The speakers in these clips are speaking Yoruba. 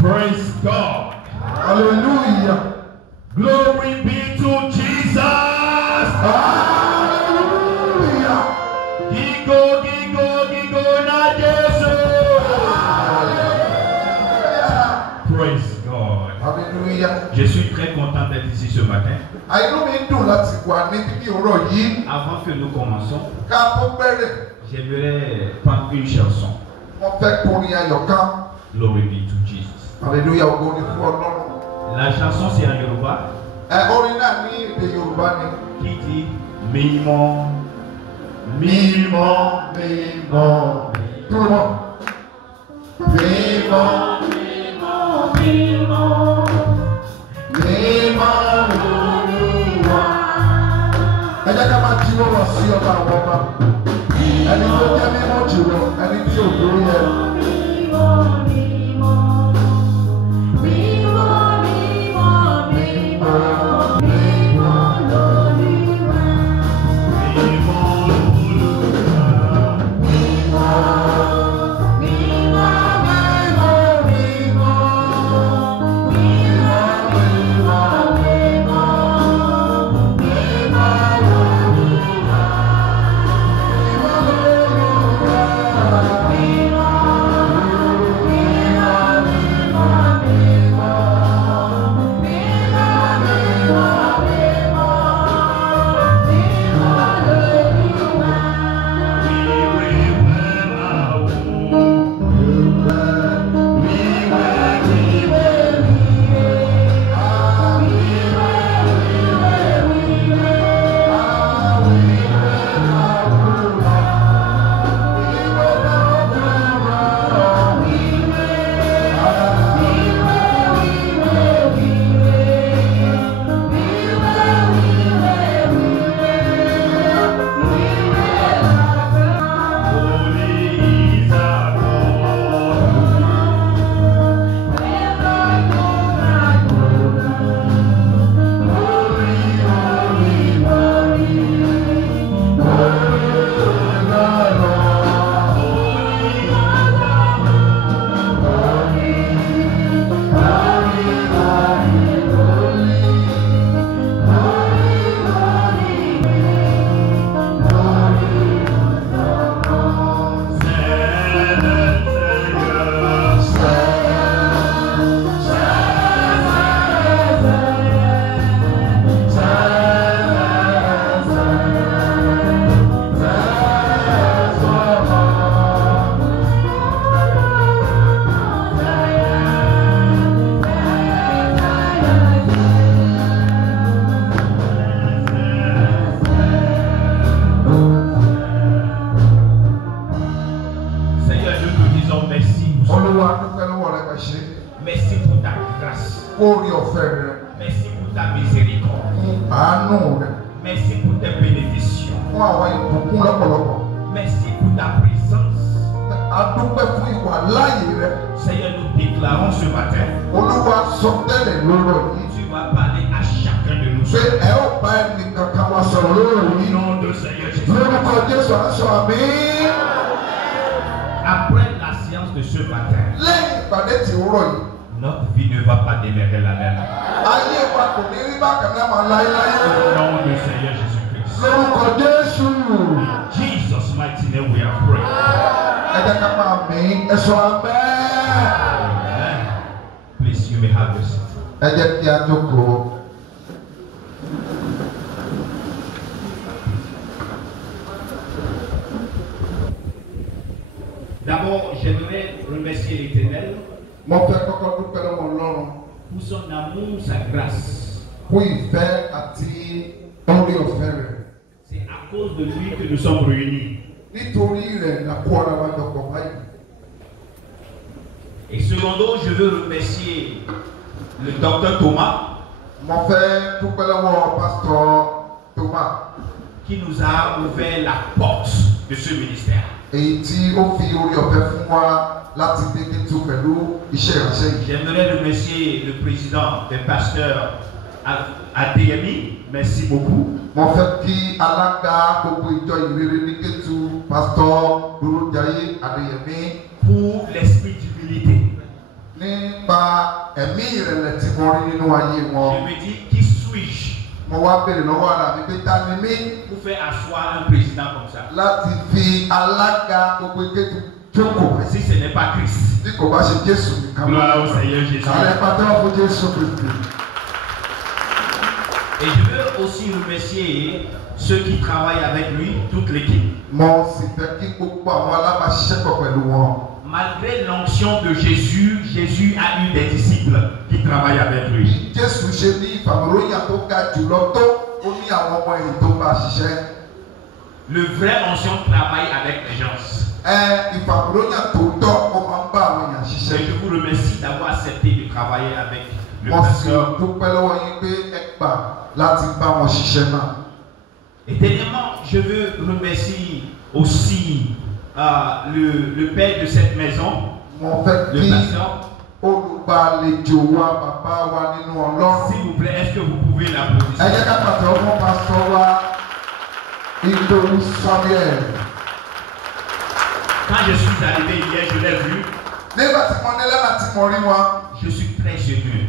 Praise God. Hallelujah. Glory be to Jesus. Hallelujah. Gigo, gigo, gigo na Jesu. Praise God. Hallelujah. Je suis très content d'être ici ce matin. Avant que nous commençons, j'aimerais prendre une chanson. Glory be to Jesus. Hallelujah. La chanson c'est en Yoruba qui dit Mimo, Mimo, Mimo. Tout le monde. Mimo, Mimo, Mimo, Mimo, Luluwa. Ẹ jẹ́ ká máa jí wọ́n wá sí ọba àwọn ọba. Ẹni tó jẹ́ mímọ́ jùlọ, ẹni tí ò dúró yẹ. Merci pour ta grâce. Merci pour ta miséricorde. Merci pour tes bénédictions. Merci pour ta présence. Seigneur, nous déclarons ce matin. Tu vas parler à chacun de nous. Au nom de Seigneur Jésus. Après la séance de ce matin, notre vie ne va pas demeurer la même. Au nom du Seigneur Jésus-Christ. In Jesus' mighty name we are praying. Amen. Please, you may have your seat. D'abord, j'aimerais remercier l'Éternel pour son amour, sa grâce. C'est à cause de lui que nous sommes réunis. Et secondo, je veux remercier le docteur Thomas qui nous a ouvert la porte de ce ministère. J'aimerais remercier le président des pasteurs ADMI. Merci beaucoup. Pour l'esprit d'humilité. ẹ̀mí ìrẹ̀lẹ̀ tí mo rí nínú ayé wọn. Je me dis, qui suis-je Mo wá béèrè lọ́wọ́ ara mi pé ta ni mí pour faire asseoir un président comme ça? láti fi alága gbogbo ìkéde jókòó Si ce n'est pas Christ. bí kò bá ṣe Jésù nìkan. Gloire au Seigneur Jésus. Àlẹ́ pàtẹ́wọ́ fún Jésù Kristi. Et je veux aussi remercier ceux qui travaillent avec lui, toute l'équipe. Mo sì fẹ́ kí gbogbo àwọn alábàáṣiṣẹ́pọ̀ pẹ̀lú wọn. Malgré l'onction de Jésus, Jésus a eu des disciples qui travaillent avec lui. Bí Jésù ṣe ní ìfàmìlóyìn tó ga jùlọ tó, ó ní àwọn ọmọ ẹ̀yìn tó bá ṣiṣẹ́. Le vrai onction travaille avec les gens. Ìfàmìlóyìn tó tọ́ ó máa ń bá àwọn èèyàn Et ṣiṣẹ́. je vous remercie d'avoir accepté de travailler avec le Mo sì pasteur. dúpẹ́ lọ́wọ́ yín pé ẹ gbà láti bá wọn ṣiṣẹ́ náà. Et dernièrement, je veux remercier aussi le père de cette maison, Mo fẹ́ le kí pasteur. olùgbàlejò wa bàbá wa nínú Ọlọ́run. S'il vous plaît, est-ce que vous pouvez l'applaudir? Ẹ jẹ́ ká pàtẹ́wọ́ fún pásítọ̀ wa Ìdòwú Samuel. Quand je suis arrivé hier, je l'ai vu. Nígbà tí mo ní lẹ́nà tí mo rí wọn, Je suis très heureux.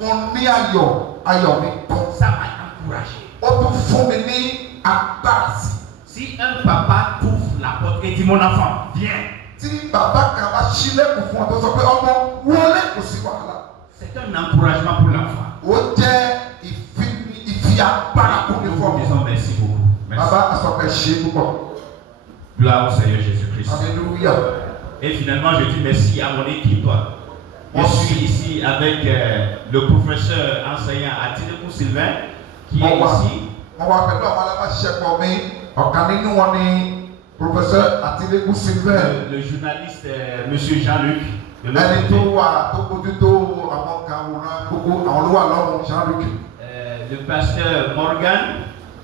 mo ní ayọ̀ mi kún. Ça m'a encouragé. Ó tún fún mi ní agbára sí. Si un papa t'ouvre la porte et dit mon enfant, viens, Tí bàbá kan bá ṣílẹ̀kùn fún ọ tó sọ pé ọmọ wọlé kò sí wàhálà. c'est un encouragement pour l'enfant. Ó jẹ́ ìfi agbára kún ní Nous fún vous mi. disons merci beaucoup. Merci. Bàbá àsọ̀kẹ́ ṣe púpọ̀. Gloire au Seigneur Jésus-Christ. Alléluia. Et finalement, je dis merci à mon équipe. Je suis ici avec le professeur enseignant Atilekou Sylvain qui est ici. Mo wà pẹ̀lú àwọn alábàáṣiṣẹ́pọ̀ mi. Ọ̀kan nínú wọn ni Professeur Atilekou Sylvain. Le journaliste Monsieur Jean-Luc. De Ẹni l'autre tó côté. wà tó bójú tó àwọn kàwòrán gbogbo àwọn ló wà lọ́rùn Jean-Luc. Le pasteur Morgan.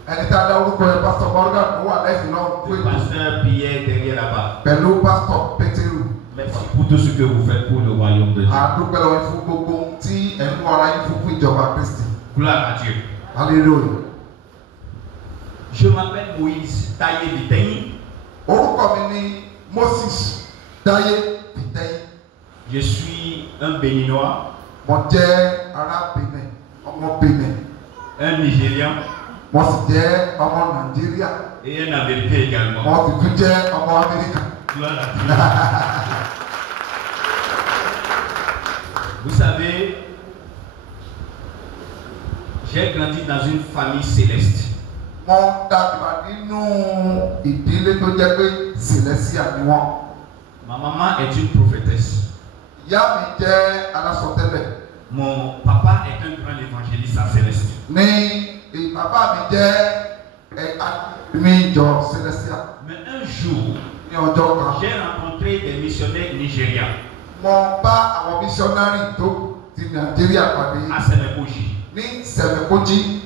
Ẹni tí a dá orúkọ yẹn Pastor Morgan ó wà lẹ́yìn náà Le pasteur Pierre derrière là-bas. pẹ̀lú Pastor Pétérù. Merci pour tout ce que vous faites pour le royaume de Dieu. Àdúpẹ́ lọ́wọ́ fún gbogbo tí ẹ̀ ń wọra yín fún ìjọba Kristi. Gloire à Dieu. Hallelujah. Je m'appelle Moïse Taye Vitei. Orúkọ mi ni Moses Táyé Vitei. Je suis un Béninois, Mo jẹ́ ará Benin, ọmọ Benin. un Nigérian Mo sì jẹ́ ọmọ Nàìjíríà. et un Américain également. Mo sì tún jẹ́ ọmọ Amẹ́ríkà. Gloire à Dieu. Vous savez, j'ai grandi dans une famille céleste. Mo dàgbà nínú ìdílé tó jẹ́ pé Celestia ni wọ́n. Ma maman est une prophétesse. Ìyá mi jẹ́ alásọtẹ́lẹ̀. Mon papa est un grand évangéliste en céleste. Ní bàbá mi jẹ́ ní ìjọ Celestia. Mais un jour, Ní ọjọ́ kan, j'ai rencontré des missionnaires nigérians mo bá àwọn missionary tó ti Nàìjíríà pàdé à Sénégoji. ní Sẹ̀mẹ̀kọ́jí.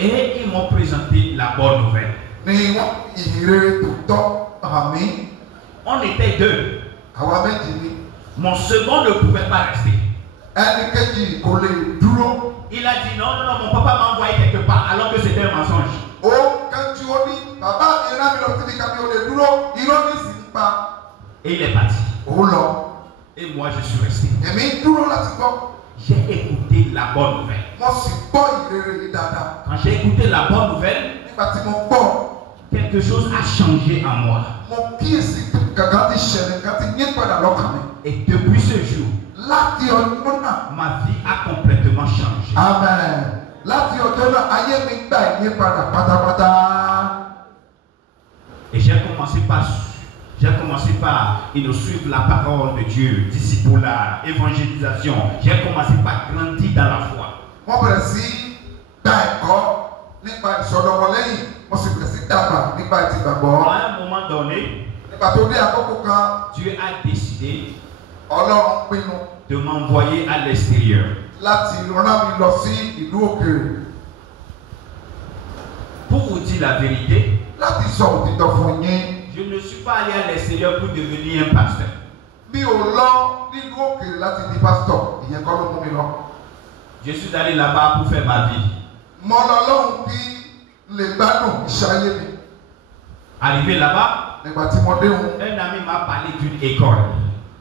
Et ils m'ont présenté la bonne nouvelle. Ní ìhìnrere tòótọ́ àmì On était deux. àwa méjì ni. Mon second ne pouvait pas rester. Ẹni kejì kò lè dúró. Il a dit non, non, non, mon papa m'a envoyé quelque part alors que c'était un mensonge. Ó kánjú ó ní bàbá mi rán mi lọ síbi kan mi ò lè dúró irọ́ ní sì ń pa. Et il est parti. Ó lọ. Et moi, je suis resté. Èmi dúró láti gbọ́. J'ai écouté la bonne nouvelle. Mo sì gbọ́ ìrere yìí dáadáa. Quand j'ai écouté la bonne nouvelle, Nígbà tí mo gbọ́, quelque chose a changé en moi. mo kíyèsí kankan ti ṣẹlẹ̀ kan ti yí padà lọ́kàn mi. Et depuis ce jour, Láti ọdún náà. ma vie a complètement changé. Amen. Láti ọjọ́ náà ayé mi gbà ìyípadà pátápátá. Et j'ai commencé par suivre la parole de Dieu, discipulat, évangélisation. J'ai commencé par grandir dans la foi. Mo bẹ̀rẹ̀ sí gba ẹ̀kọ́ nípa ìsọdọ̀mọlẹ́yìn. Mo sì bẹ̀rẹ̀ sí dàgbà nípa ìtìgbàgbọ́. À un moment donné, Nígbà tó dé àkókò kan, Dieu a décidé Ọlọ́run pinnu de m'envoyer à l'extérieur. láti rán mi lọ sí ìlú òkèèrè. Pour vous dire la vérité, Láti sọ òtítọ́ fún yín. je ne suis pas allé à l'extérieur pour devenir un pasteur. Mi ò lọ nílùú òkèèrè láti di pásítọ̀. Ìyẹn kọ́ ló mú mi lọ. Je suis allé là-bas pour faire ma vie. Mo lọ lọ́hùn kí n lè gbádùn ìṣayé mi. Arrivé là-bas, Nígbà tí mo dé òun un ami m'a parlé d'une école.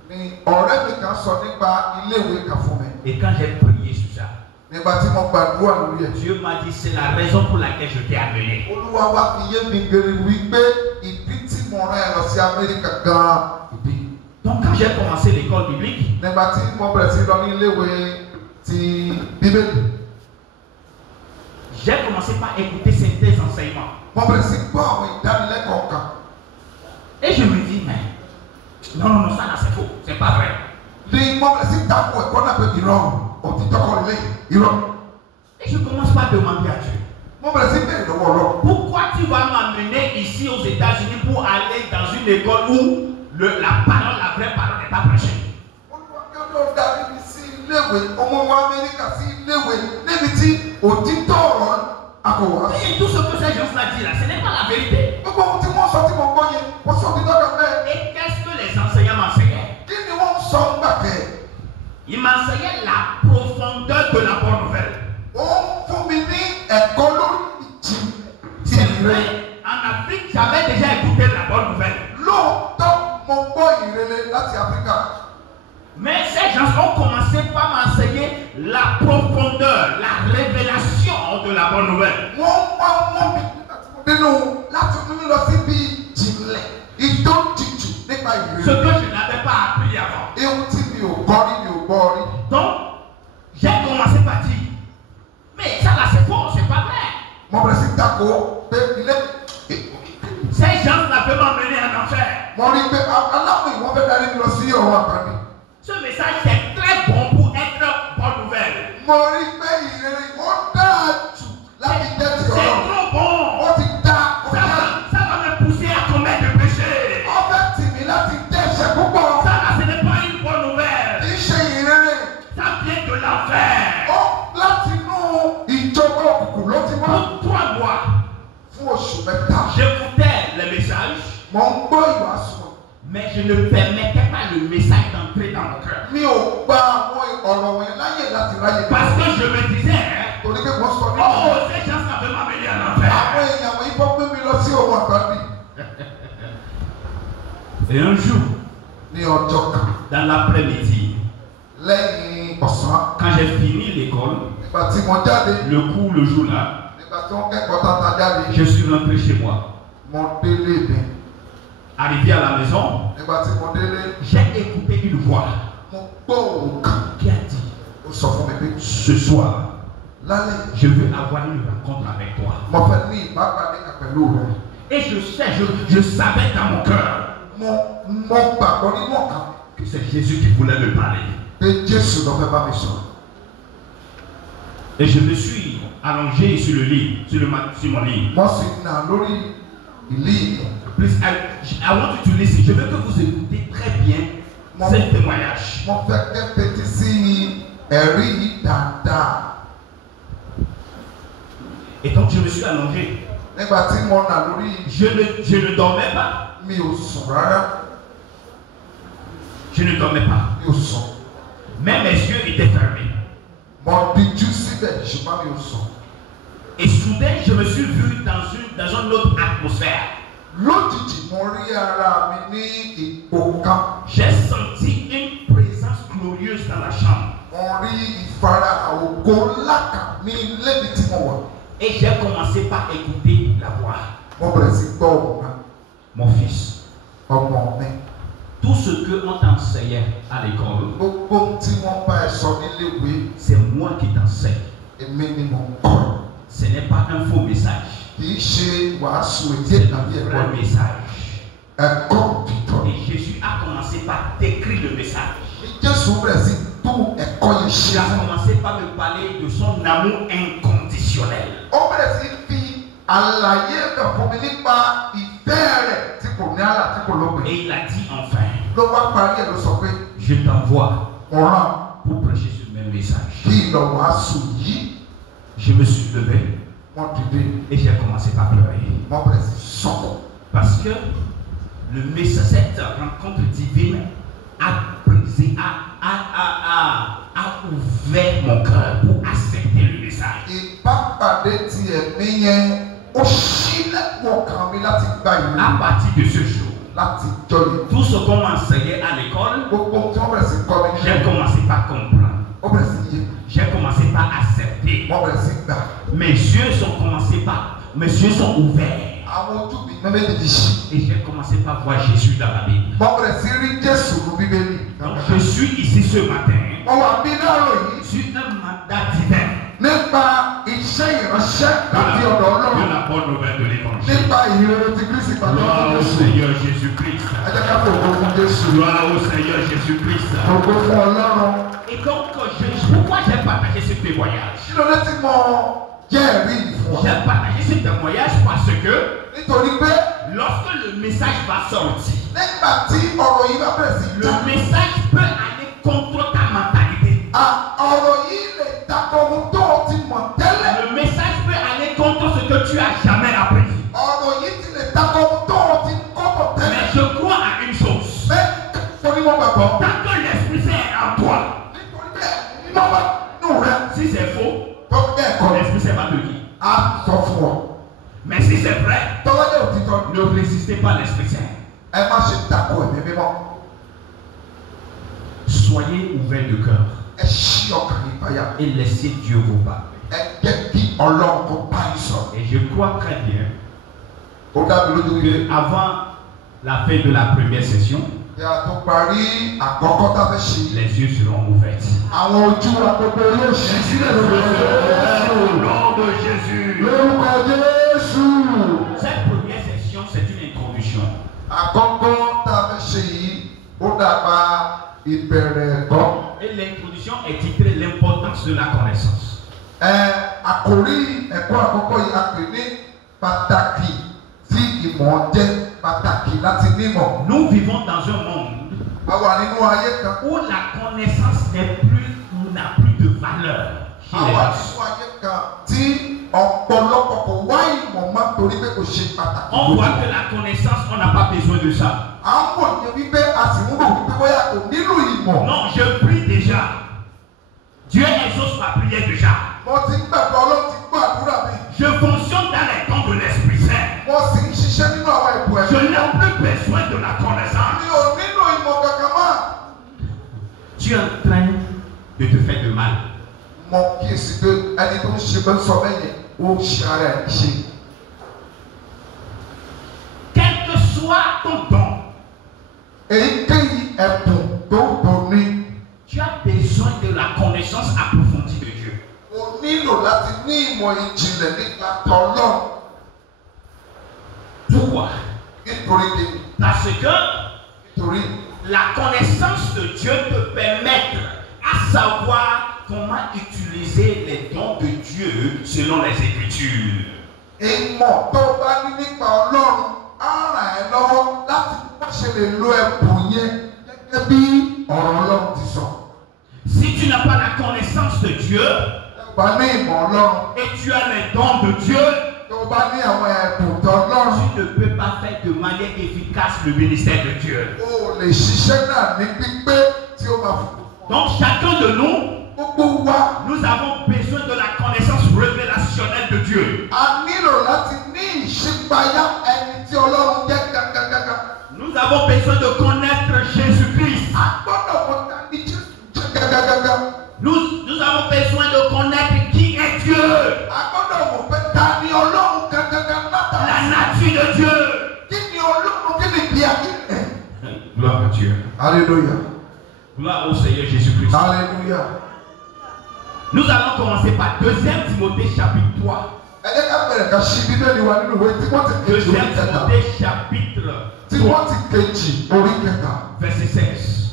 ni ọ̀rẹ́ mi kan sọ nípa ilé-ìwé kan fún mi. Et quand j'ai prié sur ça, Nígbà tí mo gbàdúrà lórí ẹ̀. Dieu m'a dit c'est la raison pour laquelle je t'ai amené. Olúwa wá fi yé mi gèrè wípé ìdí tí mo rán ẹ lọ sí Amẹ́ríkà gan-an ìdí. Donc quand j'ai commencé l'école biblique, Nígbà tí mo bẹ̀rẹ̀ sí lọ ní ilé-ìwé ti Bíbélì, j'ai commencé par écouter certains enseignements. mo bẹ̀rẹ̀ sí gbọ́ àwọn ìdánilẹ́kọ̀ọ́ kan. Et je me dis, mais non, ça là c'est faux, c'est pas vrai. Ní mo bẹ̀rẹ̀ sí dákọ̀ ẹ̀kọ́ náà pé ìrọ̀rùn òtítọ́ kọ́ lé ìrọ̀rùn. Et je commence par demander à Dieu, Mo bẹ̀rẹ̀ sí bẹ̀rẹ̀ lọ́wọ́ Ọlọ́run. pourquoi tu vas m'amener ici aux États-Unis pour aller dans une école où la parole, la vraie parole n'est pas prêchée? Olúwa kí ó lọ darí mi sí iléèwé ọmọ wa Amẹ́ríkà sí iléèwé níbi tí òtítọ́ ọ̀rọ̀ akọ̀wá. Et tout ce que ces gens-là disent là, ce n'est pas la vérité. Gbogbo ohun tí wọ́n sọ tí mo gbọ́ yẹn, wọ́n sọ òtítọ́ kan bẹ́ẹ̀. Et qu'est-ce que les enseignants m'enseignaient? Kí ni wọ́n ń sọ ńgbà kẹ́? Ils m'enseignaient la profondeur de la bonne nouvelle. Ó ń fún mi ní ẹ̀kọ́ lórí ìjì C'est ìrere. vrai, en Afrique, j'avais déjà écouté la bonne nouvelle. Lóòótọ́ mo gbọ́ ìrere láti Áfíríkà. Mais ces gens ont commencé par m'enseigner la profondeur, la révélation de la bonne nouvelle. Wọ́n wá mọ́ mi nínú láti mú mi lọ síbi ìjìnlẹ̀ ìdójìjì nípa Ce ìrere. que je n'avais pas appris avant. Ewu tí mi ò gbọ́ rí mi ò gbọ́ rí. Donc, j'ai commencé par dire, mais ça là c'est faux, c'est pas vrai. Mo bẹ̀rẹ̀ sí dáko pé ilé. Ces gens-là peuvent m'emmener en enfer. Mo rí i pé aláwọ̀ ìwọ́n fẹ́ darí mi lọ sí ọ̀run àpárí. Ce message c'est très bon pour être bonne nouvelle. Mo rí i pé ìrere ó dáa jù láti jẹ́ ti C'est ọ̀rọ̀. trop bon. Ó ti dá Ça va me pousser à commettre des péchés. Ó fẹ́ tì mí láti dẹ́ṣẹ̀ púpọ̀. Ça là, ce n'est pas une bonne nouvelle. Kì í ṣe ìrere. Ça vient de l'enfer. Ó láti inú ìjọba òkùnkùn ló ti wá. Pour 3 mois, Fún oṣù mẹ́ta. j'écoutais les messages, Mo ń gbọ́ ìwàásù. mais je ne permettais pas le message d'entrer dans mon cœur. Mi ò gba àwọn ọ̀rọ̀ wọ̀nyẹn láyè láti ráyè. Parce que je me disais, Torí pé wọ́n sọ ní oh, ces gens ça veut m'amener en àwọn enfer. èèyàn wọ̀nyí fọ́ gbé mi lọ sí ọ̀run àpárí. Et un jour, Ní ọjọ́ kan dans l'après-midi, lẹ́yìn ọ̀sán quand j'ai fini l'école, nígbà tí mo jáde le cours le jour-là, nígbà tí wọ́n kẹ́kọ̀ọ́ tata jáde je suis rentré chez moi. mo délé mi. Arrivé à la maison, Nígbà tí mo délé j'ai écouté une voix mo gbọ́ òun kan qui a dit, ó sọ fún mi pé ce soir, lálẹ́ je veux avoir une rencontre avec toi. mo fẹ́ ní ìbápàdé kan pẹ̀lú rẹ. Et je savais dans mon cœur Mo gbàgbọ́ nínú ọkàn que c'est Jésus qui voulait me parler. pé Jésù ló fẹ́ bá mi sọ̀rọ̀. Et je me suis allongé sur le lit, sur mon lit. Mo sì nà lórí ìlí. Please, I want you to listen. Je veux que vous écoutez très bien ce témoignage. Mo fẹ́ kẹ́ pété sí ẹ̀rí yìí dáadáa. Et donc je me suis allongé. Nígbà tí mo nà lórí Je ne dormais pas. mi ò sùn rárá. Je ne dormais pas. Mi ò sùn. Mais mes yeux étaient fermés. Mo díjú síbẹ̀ ṣùgbọ́n mi ò sùn. Et soudain, je me suis vu dans une autre atmosphère. Lójijì mo rí ara mi ní ipò kan. J'ai senti une présence glorieuse dans la chambre. Mo rí ìfarahàn ògo ńlá kan ní ilé mi tí mo wà. Et j'ai commencé par écouter la voix. Mo bẹ̀rẹ̀ sí gbọ́ òun náà. Mon fils, Ọmọ mi. tout ce que on t'enseignait à l'école, Gbogbo tí wọ́n bá ẹ sọ níléèwé c'est moi qui t'enseigne. èmi ni mo ń kọ́. Ce n'est pas un faux message. Kì í ṣe wàásù C'est èdè un tàbí vrai ẹ̀kọ́. message. Ẹ̀kọ́ òtítọ́. Et Jésus a commencé par décrire le message. Jésù bẹ̀rẹ̀ sí tú ẹ̀kọ́ yìí ṣe. Il a commencé par me parler de son amour inconditionnel. Ó bẹ̀rẹ̀ sí fi àlàyé ẹ̀kọ́ fún mi nípa ìfẹ́ rẹ̀ tí kò ní àlà tí kò lópin. Et il a dit enfin, Ló bá parí ẹ̀ ló sọ pé je t'envoie mo rán pour prêcher ce même message. kí ìlọ wàásù yìí. Je me suis levé Mo dìde. et j'ai commencé par pleurer. Mo bẹ̀rẹ̀ sí sọ̀kọ̀. Parce que le message, cette rencontre divine a brisé, a ouvert mon cœur pour accepter le message. Ìbápàdé ti ẹ̀mí yẹn ó ṣílẹ̀kùn ọkàn mi láti gba ìlú. À partir de ce jour, Láti jọ yìí. tout ce qu'on m'enseignait à l'école, Gbogbo tí wọ́n bẹ̀rẹ̀ sí kọ́ mi J'ai commencé par comprendre. J'ai commencé par accepter. Mes yeux sont ouverts. Et j'ai commencé par voir Jésus dans la Bible. Donc je suis ici ce matin sur un mandat divin de la bonne nouvelle de l'évangile. Gloire au Seigneur Jésus-Christ. Gloire au Seigneur Jésus-Christ. Et donc, pourquoi j'ai partagé ce témoignage? J'ai partagé ce témoignage parce que lorsque le message va sortir, le message peut aller contre ta mentalité. Le message peut aller contre ce que tu as jamais appris. Mais je crois à une chose. Tant que l'Esprit Saint est en toi, si c'est faux, l'Esprit Saint va te dire. Mais si c'est vrai, ne résistez pas à l'Esprit Saint. Soyez ouverts de cœur et laissez Dieu vous parler. Et je crois très bien que avant la fin de la première session, les yeux seront ouverts. Au nom de Jésus. Cette première session, c'est une introduction. Et l'introduction est titrée l'importance de la connaissance. Nous vivons dans un monde où la connaissance n'a plus de valeur chez les gens. On voit que la connaissance, on n'a pas besoin de ça. Non, je prie déjà. Dieu exauce ma prière déjà. Je fonctionne dans les dons de l'Esprit Saint. Je n'ai plus besoin de la connaissance. Tu es en train de te faire de mal. Quel que soit ton don, tu as besoin de la connaissance approfondie de Dieu. Pourquoi? Parce que la connaissance de Dieu te permettre à savoir comment utiliser les dons de Dieu selon les Écritures. Si tu n'as pas la connaissance de Dieu et tu as les dons de Dieu, tu ne peux pas faire de manière efficace le ministère de Dieu. Donc chacun de nous, nous avons besoin de la connaissance révélationnelle de Dieu. Nous avons besoin de connaître Jésus-Christ. Nous avons besoin de connaître qui est Dieu. La nature de Dieu. Gloire à Dieu. Alléluia. Gloire au Seigneur Jésus-Christ. Alléluia. Nous allons commencer par 2 Timothée chapitre 3. 2 Timothée chapitre 3, verset 16.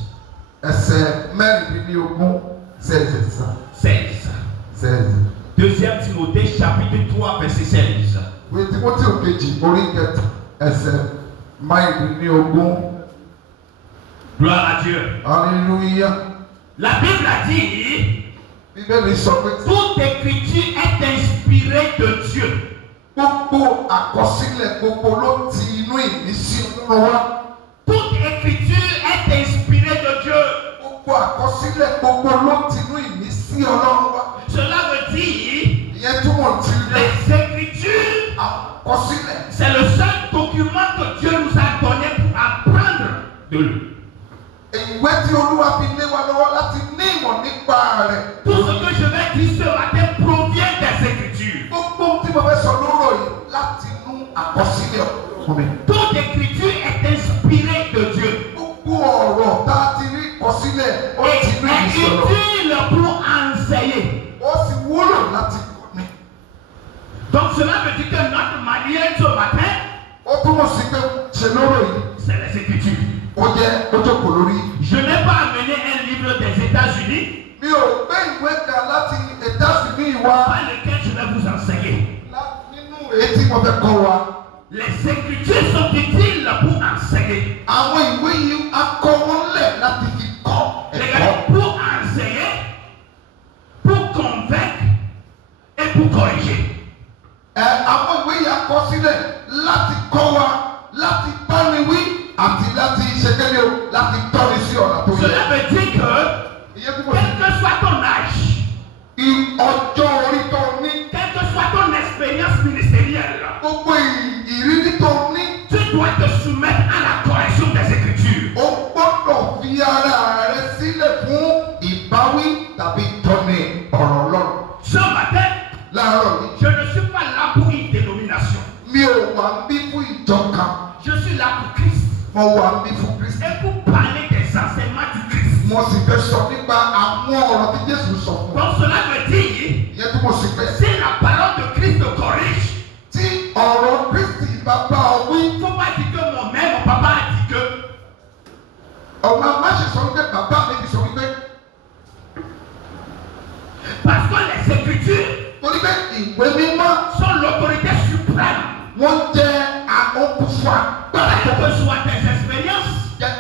2 Timothée chapitre 3, verset 16. Gloire à Dieu. Alléluia. La Bible a dit, toute écriture est inspirée de Dieu. Toute écriture est inspirée de Dieu. Cela veut dire les écritures, c'est le seul document que Dieu nous a donné pour apprendre de lui. Tout ce que je vais dire ce matin provient des Écritures. Toute écriture est inspirée de Dieu. Et est utile pour enseigner. Donc cela veut dire que notre manière ce matin, c'est les Écritures. Je n'ai pas amené un livre des États-Unis par lequel je vais vous enseigner. Les Écritures sont utiles pour enseigner. Pour enseigner, pour convaincre et pour corriger. Cela veut dire que quel que soit ton âge, quelle que soit ton expérience ministérielle, tu dois te soumettre à la correction des Écritures. Ce matin, je ne suis pas là pour une dénomination. Je suis là pour Christ. Et pour parler des enseignements du Christ. Donc cela veut dire, si la parole de Christ te corrige, il ne faut pas dire que mon papa a dit que. Parce que les Écritures sont l'autorité suprême. Quelles que soient tes expériences, quel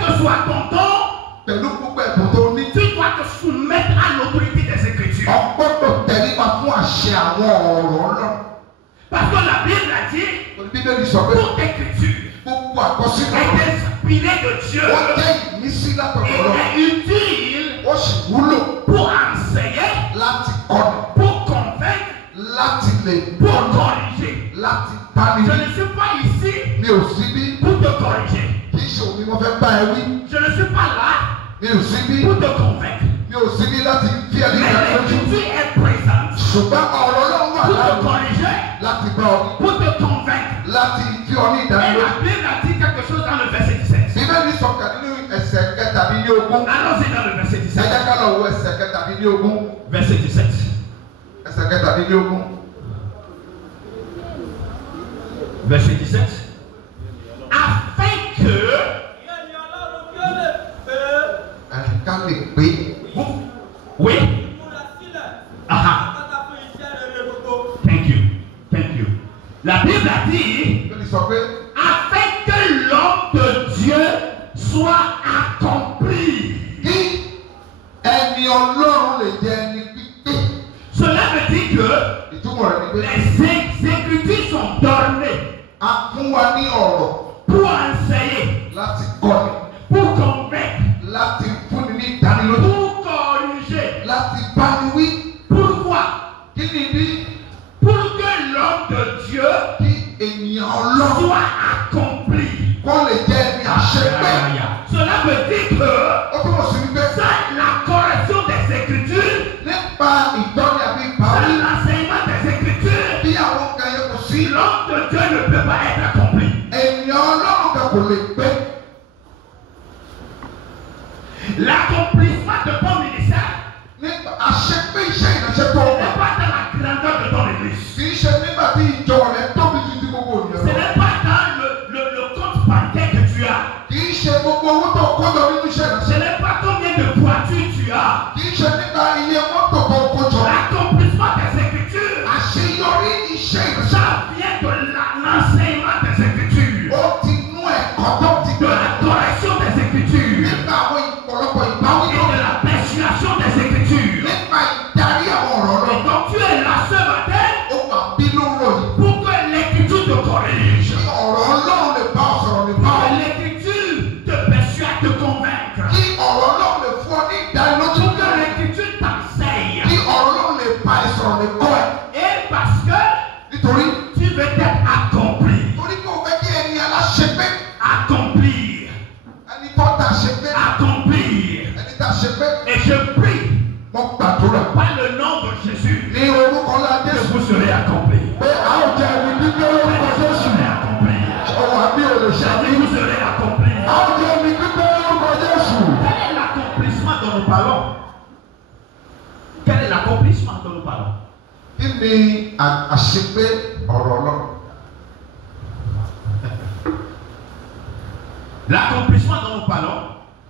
que soit ton don, tu dois te soumettre à l'autorité des Écritures. Parce que la Bible a dit, toute écriture est inspirée de Dieu et est utile pour enseigner, pour convaincre, pour corriger. Je ne suis pas ici pour te corriger. Je ne suis pas là pour te convaincre. Mais l'écriture est présente pour te corriger, pour te convaincre. Et la Bible a dit quelque chose dans le verset 17. Allons-y dans le verset 17. Verset 17. Verset 17. Afin que oui. Thank you. La Bible a dit afin que l'homme de Dieu soit accompli. Cela veut dire que les Écritures sont données pour enseigner, pour convaincre, pour corriger. Pourquoi? Pour que l'homme de Dieu soit accompli. Cela veut dire que c'est la correction des Écritures, c'est l'enseignement des Écritures. L'homme de Dieu ne peut pas être accompli. L'accomplissement de ton ministère n'est pas dans la grandeur de ton église. Ce n'est pas dans le compte bancaire que tu as. Ce n'est pas combien de voitures tu as. L'accomplissement des Écritures, ça vient de l'enseignement des Écritures, de la correction des Écritures et de la persuasion des Écritures. Et donc tu es là ce matin pour que l'Écriture te corrige, pour que l'Écriture te persuade, te convaincre, pour que l'Écriture ni àṣepé ọ̀rọ̀ Ọlọ́run? L'accomplissement dont nous parlons,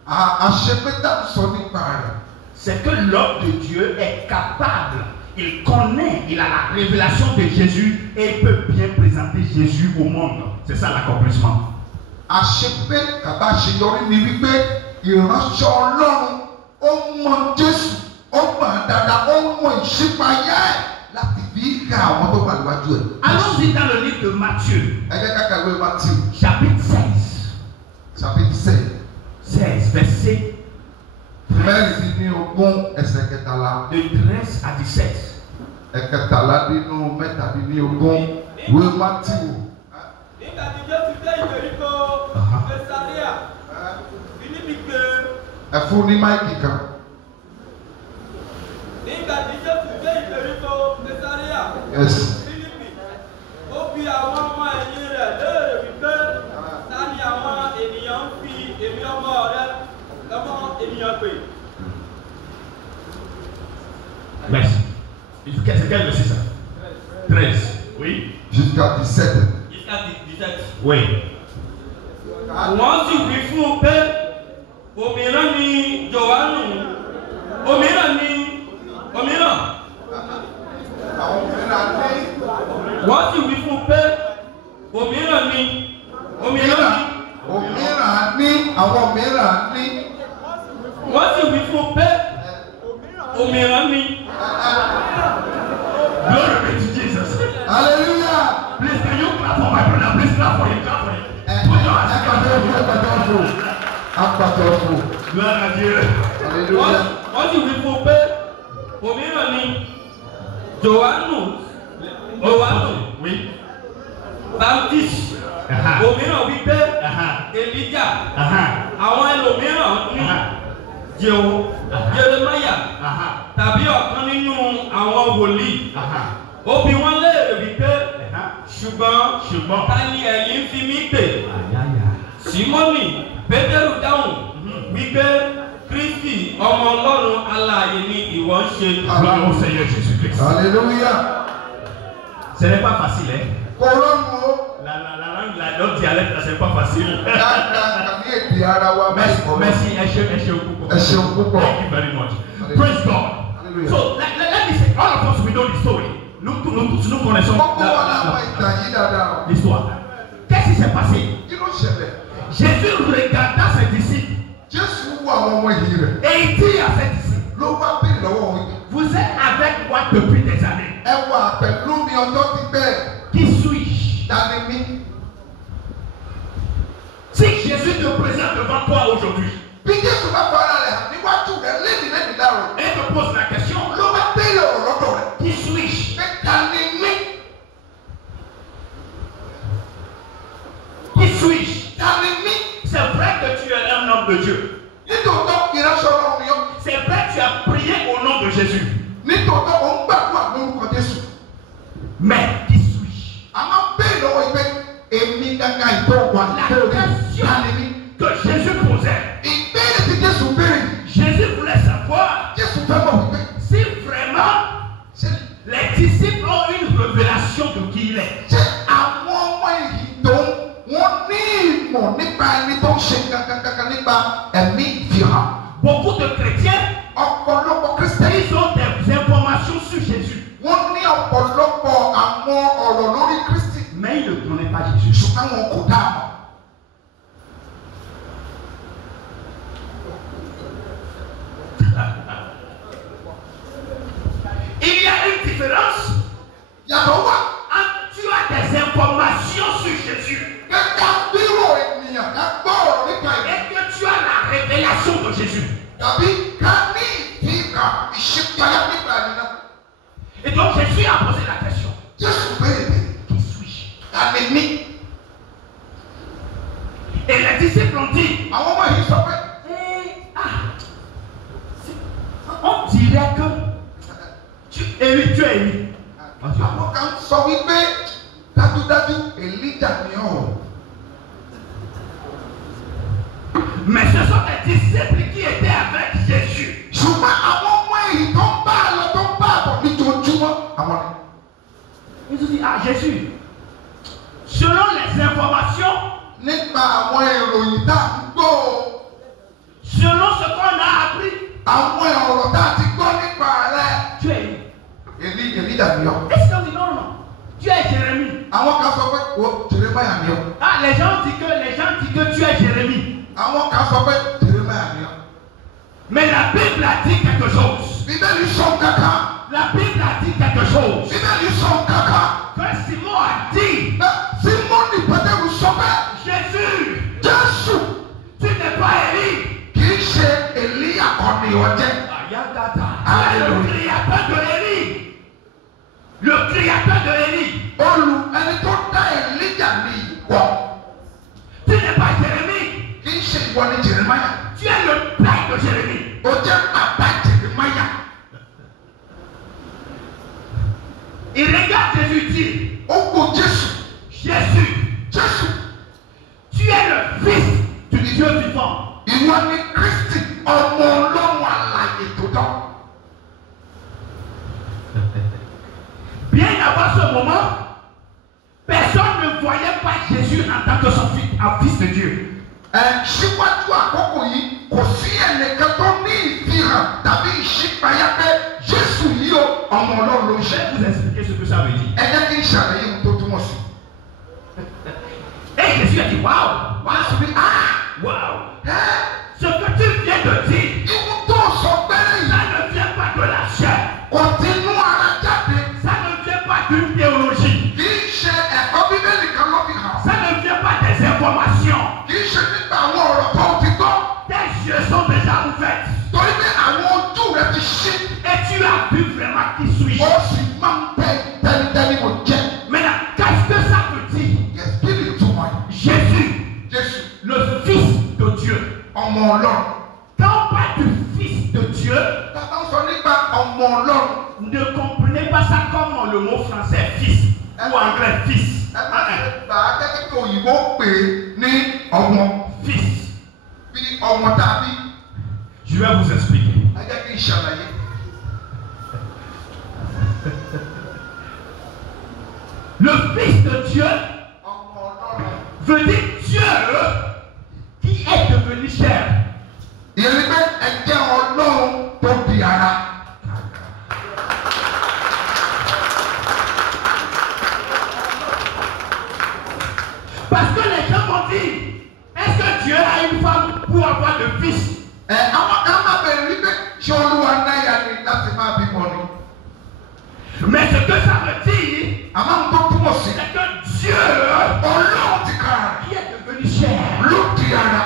àṣepé tá sọ nípa rẹ̀, c'est que l'homme de Dieu est capable, il connaît, il a la révélation de Jésus et il peut bien présenter Jésus au monde. C'est ça l'accomplissement. Àṣepé tàbí àṣeyọrí ni wípé ìránṣẹ́ Ọlọ́run ó mọ Jésù, ó mọ̀ dáadáa, ó mọ ìṣípayá ẹ̀ láti fi ká àwọn tó wà níwájú ẹ̀. Allons-y dans le livre de Matthieu. Ẹ jẹ́ ká kàwé Matthieu. Chapitre 16. Chapitre 16, verset 13 ẹsẹ̀ kẹtàlá. De 13 à 17. Ẹ̀kẹtàlá nínú mẹ́tàdínlógún. Ìwé Matthieu. Nígbà tí Jésù dé ìgbèríko Kẹsàríà, Fílípì pé. Ẹ fún ní máìkì kan. Nígbà tí Jésù dé ìgbèríko Kẹsàríà, Fílípì, ó bi àwọn ọmọ ẹ̀yìn rẹ̀ léèrè wípé ta ni àwọn ènìyàn ń fi èmi ọmọ rẹ̀ lọ́mọ ènìyàn pè. Merci. C'est quel verset ça? 13. Oui. Jusqu'à 17. Jusqu'à 17. Oui. Wọ́n sì wí fún un pé òmíràn ni Jòhánù, òmíràn ni òmíràn. Wọ́n sì wí fún un pé òmíràn ni òmíràn ni. Òmíràn ní àwọn mìíràn ní. Wọ́n sì wí fún un pé òmíràn ni. Glory be to Jesus. Hallelujah. Please, can you clap for my brother? Please clap for him. Clap for him. Gloire à Dieu. Hallelujah. Wọ́n sì wí fún un pé òmíràn ni Jòhánù. Oui. Baptiste. Òmíràn wí pé Èlíjà. Àwọn ẹlòmíràn ní Jeremáyà tàbí ọ̀kan nínú àwọn wòlíì. Ó bi wọ́n léèrè wípé ṣùgbọ́n ta ni ẹ̀yin fi mí pè? Símónì Pétérù dáhùn wípé Kristi ọmọ Ọlọ́run alààyè ni ìwọ ń ṣe. Gloire au Seigneur Jésus-Christ. Alléluia. Ce n'est pas facile, hein? La langue dialecte, c'est pas facile. Merci, Thank you very much. Praise God. So let me say, all of us we know the story. Nous connaissons l'histoire. Qu'est-ce qui s'est passé? Jésus regarda ses disciples. Et il dit à ses disciples, vous êtes avec moi depuis des années. Qui suis-je? Si Jésus te présente devant toi aujourd'hui et te pose la question, qui suis-je? Qui suis-je? C'est vrai que tu es un homme de Dieu. C'est vrai que tu as prié au nom de Jésus. Mais qui suis-je? La question que Jésus posait, Jésus voulait savoir si vraiment les disciples ont une révélation de qui il est. Beaucoup de chrétiens, ils ont des informations sur Jésus. Mais ils ne connaissent pas Jésus. Il y a une différence. Tu as des informations sur Jésus. Et que tu as la révélation de Jésus. Et donc Jésus a posé la question. Qui suis-je? Et les disciples ont dit, on dirait que tu es élu. Mais ce sont les disciples qui étaient avec Jésus. Àwọn ọ̀rọ̀ tá a ti gbọ́ nípa rẹ̀. Tu es Élie dàbí ọ. Est-ce qu'on dit non? Tu es Jérémie. Àwọn kan sọ pé o Jérémáyà ni ọ. Ah, les gens disent que tu es Jérémie. Àwọn kan sọ pé Jérémáyà ni ọ. Mais la Bible a dit quelque chose. Bíbélì sọ kankan. La Bible a dit quelque chose. Bíbélì sọ kankan. Que Simon a dit. Simon ní Pétérù sọ pé. Jésus. Jésù. Tu n'es pas Élie. Kì í ṣe Èlíyà kan ni ọ jẹ́. Le créateur de Élie. Le créateur de Élie. Ẹni tó dá Èlíjà ní ìwọ. Tu n'es pas Jérémie. Kì í ṣe ìwọ ni Jérémáyà. Tu es le père de Jérémie. O jẹ́ bàbá Jérémáyà. Il regarde Jésus dit. Ó wo Jésù. Jésus. Tu es le fils du Dieu vivant. Ìwọ ni Kristi ọmọ Ọlọ́run alààyè tó dán. Bien avant ce moment, personne ne voyait pas Jésus en tant que son fils de Dieu. Síwájú àkókò yìí kò sí ẹnìkan tó ní ìfihàn tàbí ìṣípayá pé Jésù yìí o ọmọ Ọlọ́run ló ń ṣe. Je vais vous expliquer ce que ça veut dire. Ẹ jẹ́ kí n ṣàlàyé ohun tó túmọ̀ sí. Et Jésus a dit waouh, waouh. Ce que tu viens de dire, Ihun tó sọ pẹ́rẹ́ yìí. ça ne vient pas de la chair. Kò tí inú ara jáde. Ça ne vient pas d'une théologie. Kì í ṣe ẹ̀kọ́ Bíbélì kan ló fi hàn. Ça ne vient pas des informations. Kì í ṣe nípa àwọn ọ̀rọ̀ tó ti gbọ́. Tes yeux sont déjà ouverts. Torí pé àwọn ojú rẹ ti ṣí. Et tu as vu vraiment qui suis. Ó sì máa ń bẹ tẹ́lifíṣẹ́ mo jẹ́. Maintenant, qu'est-ce que ça veut dire? Kí ni ìtumọ̀ yìí? Jésus. Le Fils de Dieu. Ọmọ Ọlọ́run. Quand on parle du Fils de Dieu, Bàbá ń sọ nípa ọmọ Ọlọ́run. ne comprenez pas ça comme le mot français fils ou anglais fils. Ẹ má ṣe gbà á gẹ́gẹ́ bí òyìnbó pè é ní ọmọ. Fils. Bí ọmọ tàbí. Je vais vous expliquer. Ẹ jẹ́ kí n ṣàlàyé. Le Fils de Dieu Ọmọ Ọlọ́run. veut dire Dieu qui est devenu chair. Ìyẹn ni pé ẹ̀jẹ̀ Ọlọ́run tó di ara. Parce que les gens m'ont dit, est-ce que Dieu a une femme pour avoir de fils? Àwọn kan máa bẹ̀rẹ̀ wípé ṣé Olúwa náírà ni láti máa bímọ ni. Mais ce que ça veut dire, Àmọ́ n tó túmọ̀ sí. c'est que Dieu Ọlọ́run ti kára. qui est devenu chair. Ló di ara.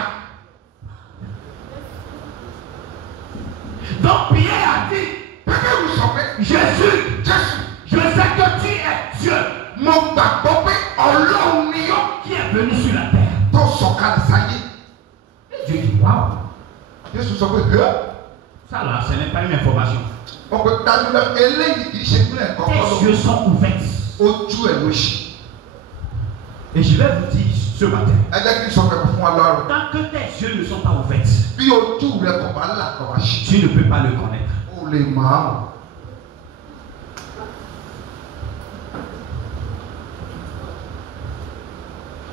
Donc Pierre a dit, Pétérù sọ pé Jésus, Jésù. je sais que tu es Dieu Mo gbàgbọ́ pé Ọlọ́run ni ọ́ qui est venu sur la terre. tó sọ̀kalẹ̀ sáyé. Et Dieu dit, waouh, Jésù sọ pé ça là, ce n'est pas une information. wọ́n pe dájúdájú eléyìí kì í ṣe ìpínlẹ̀ kọ̀ọ̀kan Tes yeux sont ouverts. Ojú ẹ̀ ló ṣí. Et je vais vous dire ce matin, Ẹ jẹ́ kí n sọ pé fún wa lọ́rùn. tant que tes yeux ne sont pas ouverts, Bí ojú rẹ kò bá là kọ̀ wá ṣí. tu ne peux pas le connaître. O lè máa mọ̀.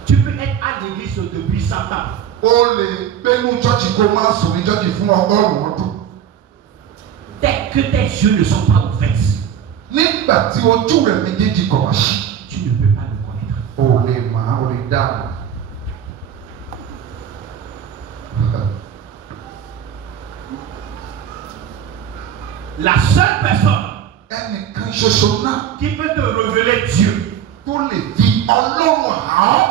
Tu peux être à l'église depuis 100 ans. O lè gbénú chọ́ọ̀chì kó máa sùn ní chọ́ọ̀chì fún ọgọ́rùn-ún ọdún. Dès que tes yeux ne sont pas ouverts, Nígbà tí ojú rẹ méjèèjì kọ̀ wá ṣí. tu ne peux pas le connaître. O lè máa o lè dáhùn. La seule personne Ẹnìkan ṣoṣo náà qui peut te révéler Dieu, tó lè fi Ọlọ́run hàn ọ́.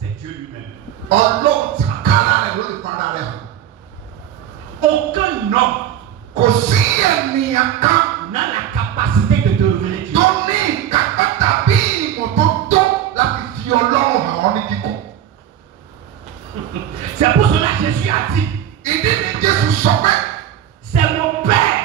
c'est Dieu lui-même. Ọlọ́run ti kára rẹ̀ ló lè fara rẹ̀ hàn. Aucun homme Kò sí ènìyàn kan n'a la capacité de te révéler Dieu. tó ní ìkápá tàbí ìmọ̀ tó tó láti fi Ọlọ́run hàn ọ́ ní kíkọ́. C'est pour cela que Jésus a dit, Ìdí ni Jésù sọ pé c'est mon Père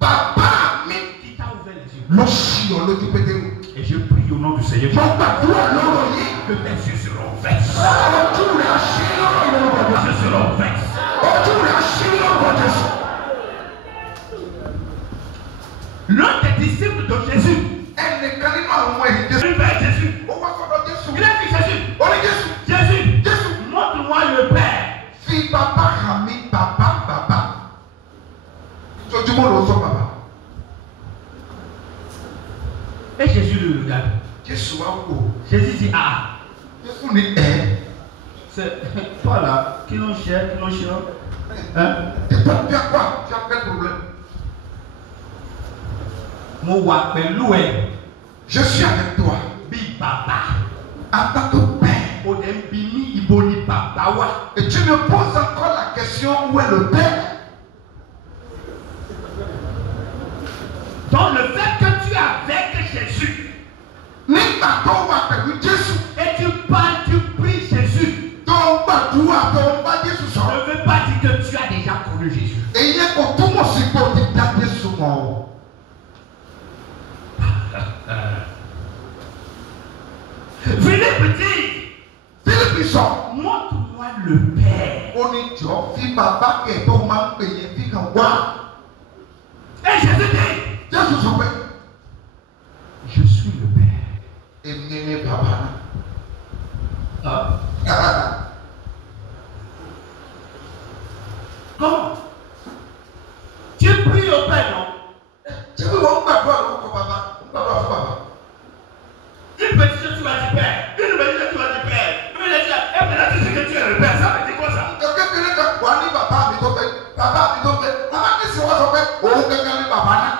bàbá mi qui t'a ouvert les yeux. ló ṣí ọ lójú Pétérù. Et je prie au nom du Seigneur Mo gbàdúrà lọ́rọ̀ yìí. que tes yeux seront ouverts. Ojú rẹ̀ á ṣí lọ́rọ̀ lọ́rọ̀ Tes yeux seront ouverts. Ojú rẹ̀ á ṣí lọ́rọ̀ Jésù. L'un des disciples de Jésus, Ẹnìkan nínú àwọn ọmọ ẹ̀yìn Jésù. il vers Jésus. Ó wá sọ́dọ̀ Jésù. Il a dit Jésus, Ó ní Jésù. Jésus, montre-moi le Père. Fi bàbá hàn mí bàbá. Jésus wá wò. Jésus dit ah. Jésù ní ẹ̀. C'est toi là qui l'ont cher, qui l'ont cher. Hein? Tu as quoi? Tu as quel problème? Mo wà pẹ̀lú ẹ. Je suis avec toi. Bí bàbá. En tant que père. O dẹ̀ ń bi ní ibo ni bàbá wà. Et tu me poses encore la question où est le père? Donc le fait que tu es avec Jésus. Nígbà tó wà pẹ̀lú Jésù. Et tu parles, tu pries Jésus. Tó ń gbàdúrà tó ń bá Jésù sọ̀rọ̀. Ne veut pas dire que tu as déjà connu Jésus. Èyí kò túmọ̀ sí pé o ti dá Jésù mọ̀ o. Philippe dit. Philippe sọ. Montre-moi le Père. Ó ní jọ fi bàbá kẹ̀ tó máa ń pè yẹn fi kàn wá. Et Jésus dit. Jésù sọ pé. Je suis le Père. Èmi ni bàbá náà. Comment? Tu pries au Père, non? Tu veux voir gbàdúrà lórúkọ bàbá? Gbàdúrà fún bàbá. Une petite chose tu vas dire Père. Une petite chose tu vas dire Père. Une petite chose. Et maintenant tu sais que tu es le Père. Ça veut dire quoi ça? Kékeré kan wà ní bàbá mi tó fẹ́. Bàbá mi tó fẹ́. Bàbá mi sì wá sọ pé òun gẹ́gẹ́ ní bàbá náà.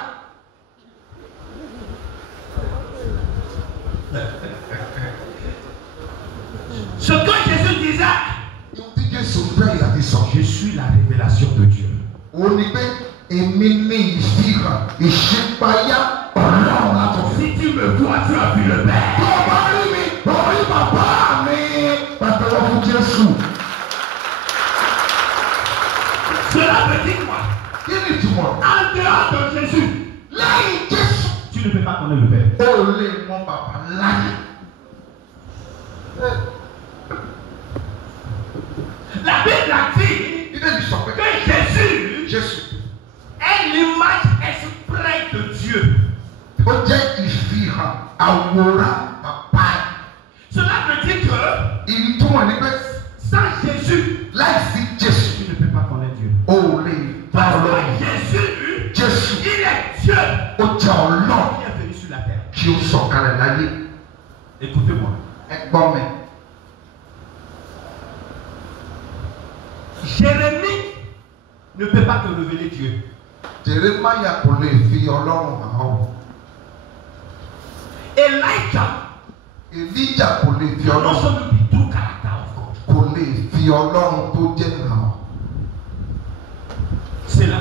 Ce que Jésus disait. Je suis la révélation de Dieu. Si tu me vois, tu as vu le Père. Cela veut dire quoi? En dehors de Jésus, tu ne peux pas connaître le Père. La Bible a dit que Jésus est l'image exprès de Dieu. Cela veut dire que sans Jésus, tu ne peux pas connaître Dieu. Parce que Jésus, il est Dieu qui est venu sur la terre. Écoutez-moi. Jérémie ne peut pas te révéler Dieu. Elijah can also be true character of God. C'est là.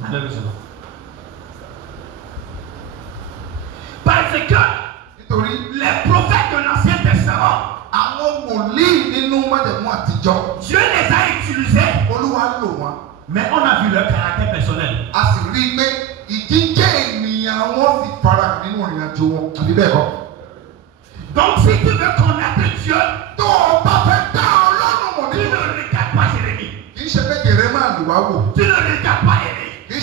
Malheureusement. Parce que les prophètes de l'Ancien Testament, Dieu les a utilisés, mais on a vu leur caractère personnel. Donc si tu veux connaître Dieu, tu ne regardes pas Jérémie. Tu ne regardes pas Élie. Tu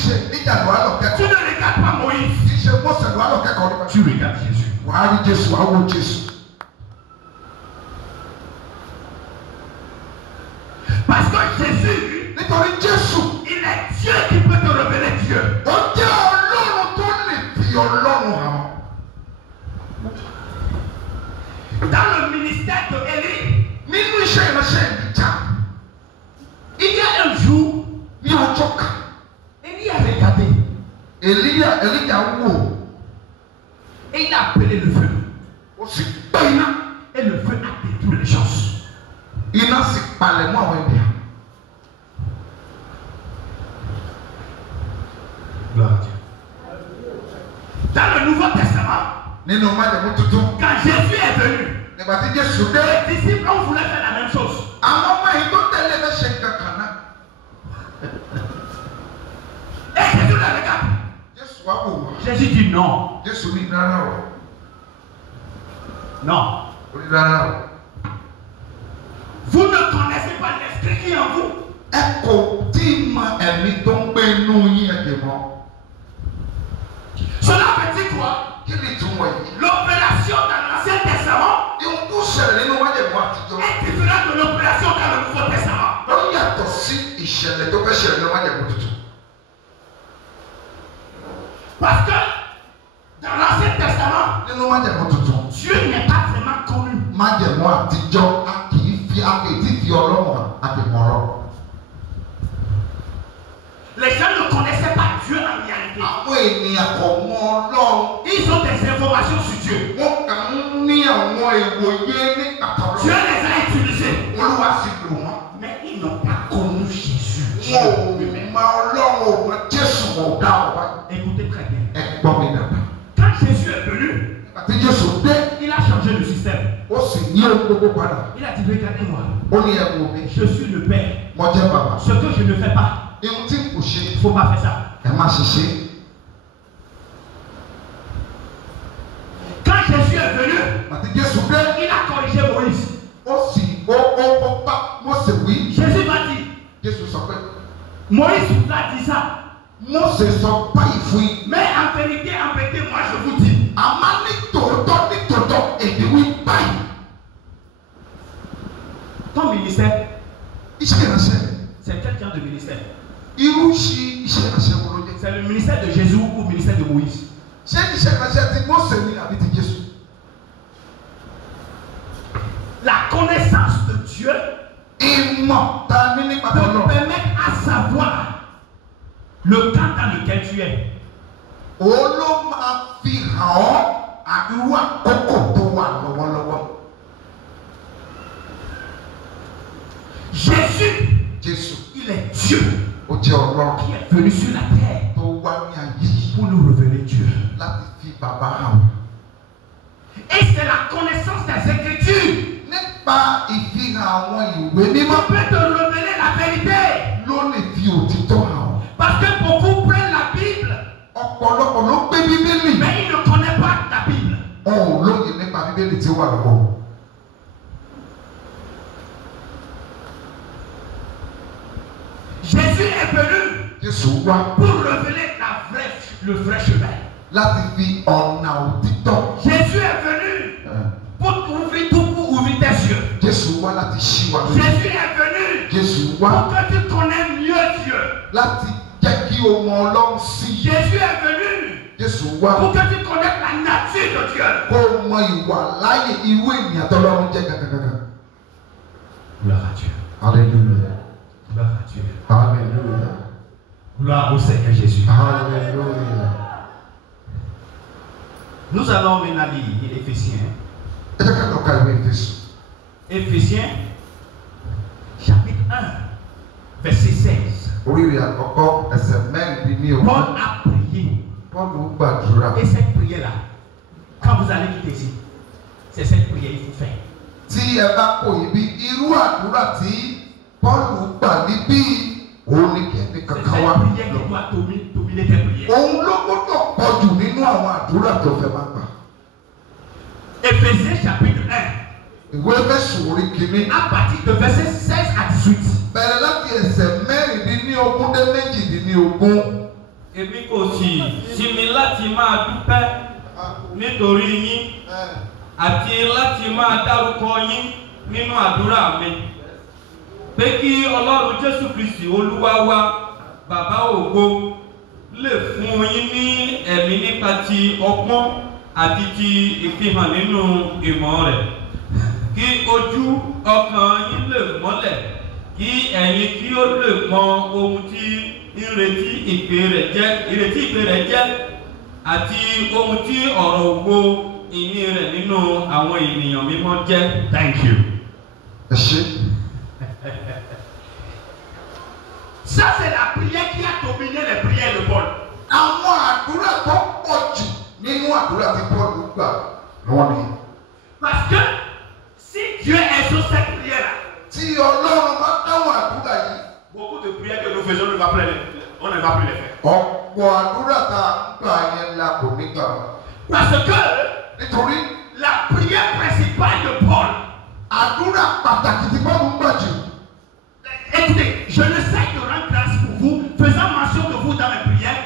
ne regardes pas Moïse. Tu regardes Jésus. Parce que Jésus, il est Dieu qui peut te révéler Dieu. Dans le ministère de Élie, il y a un jour, Élie a regardé. Et il a appelé le feu. Et le feu a détruit les choses. Gloire à Dieu. Dans le Nouveau Testament, quand Jésus est venu, les disciples ont voulu faire la même chose. Et Jésus le regarde. Jésus dit non. Non. Vous ne connaissez pas l'esprit qui est en vous. Cela veut dire quoi? L'opération dans l'Ancien Testament est différente de l'opération dans le Nouveau Testament. Parce que dans l'Ancien Testament, Dieu n'est pas vraiment connu. Les gens ne connaissaient pas Dieu en réalité. Ils ont des informations sur Dieu. Dieu les a utilisés. Mais ils n'ont pas connu Jésus. Écoutez très bien. Quand Jésus est venu, il a changé le système. Il a dit, regardez-moi, je suis le Père. Ce que je ne fais pas, il ne faut pas faire ça. Quand Jésus est venu, il a corrigé Moïse. Jésus m'a dit, Moïse vous a dit ça. Mais en vérité, moi je vous dis. Ton ministère, c'est quel genre de ministère? C'est le ministère de Jésus ou le ministère de Moïse? La connaissance de Dieu peut permettre à savoir le camp dans lequel tu es. Jésus, il est Dieu qui est venu sur la terre pour nous révéler Dieu. Et c'est la connaissance des Écritures qui peut te révéler la vérité. Parce que beaucoup prennent la Bible, mais ils ne connaissent pas la Bible. Jésus est venu pour révéler le vrai chemin. Jésus est venu pour ouvrir tes yeux. Jésus est venu pour que tu connaisses mieux Dieu. Jésus est venu pour que tu connaisses la nature de Dieu. Gloire à Dieu. Alléluia. Gloire à Dieu. Alléluia. Gloire au Seigneur Jésus. Alléluia. Nous allons maintenant lire Éphésiens. Éphésiens, chapitre 1, verset 16. Paul a prié. Et cette prière-là, quand vous allez quitter ici, c'est cette prière qu'il faut faire. C'est cette prière qui doit dominer tes prières. Éphésiens chapitre 1. À partir de verset 16 à 18. Èmi kò sì sinmi láti máa dúpẹ́ nítorí yín àti láti máa dárúkọ yín nínú àdúrà mi pé kí Ọlọ́run Jésù Kristi Olúwa wa Bàbá ògo lè fún yín ní ẹ̀mí nípa ti ọgbọ́n àti ti ìfihàn nínú ìmọ̀ rẹ̀ kí ojú ọkàn yín lè mọ́lẹ̀ kí ẹ̀yin kí ó lè mọ ohun tí ìrètí ìpè rẹ̀ jẹ́ àti ohun tí ọ̀rọ̀ ògo ìní rẹ̀ nínú àwọn ènìyàn mímọ́ jẹ́. Thank you. Ça c'est la prière qui a dominé les prières de Paul. Àwọn àdúrà tó pọ̀ jù nínú àdúrà tí Paul gbà lọ́wọ́ ni. Parce que si Dieu exauce cette prière-là, tí Ọlọ́run bá dáhùn àdúrà yìí, beaucoup de prières que nous faisons on ne va plus les faire. Ọ̀pọ̀ àdúrà tá a gbà yẹn la kò ní gbà. Parce que nítorí la prière principale de Paul, àdúrà pàtàkì tí Paul gbà jù. Écoutez, je ne sais de rendre grâce pour vous, faisant mention de vous dans mes prières.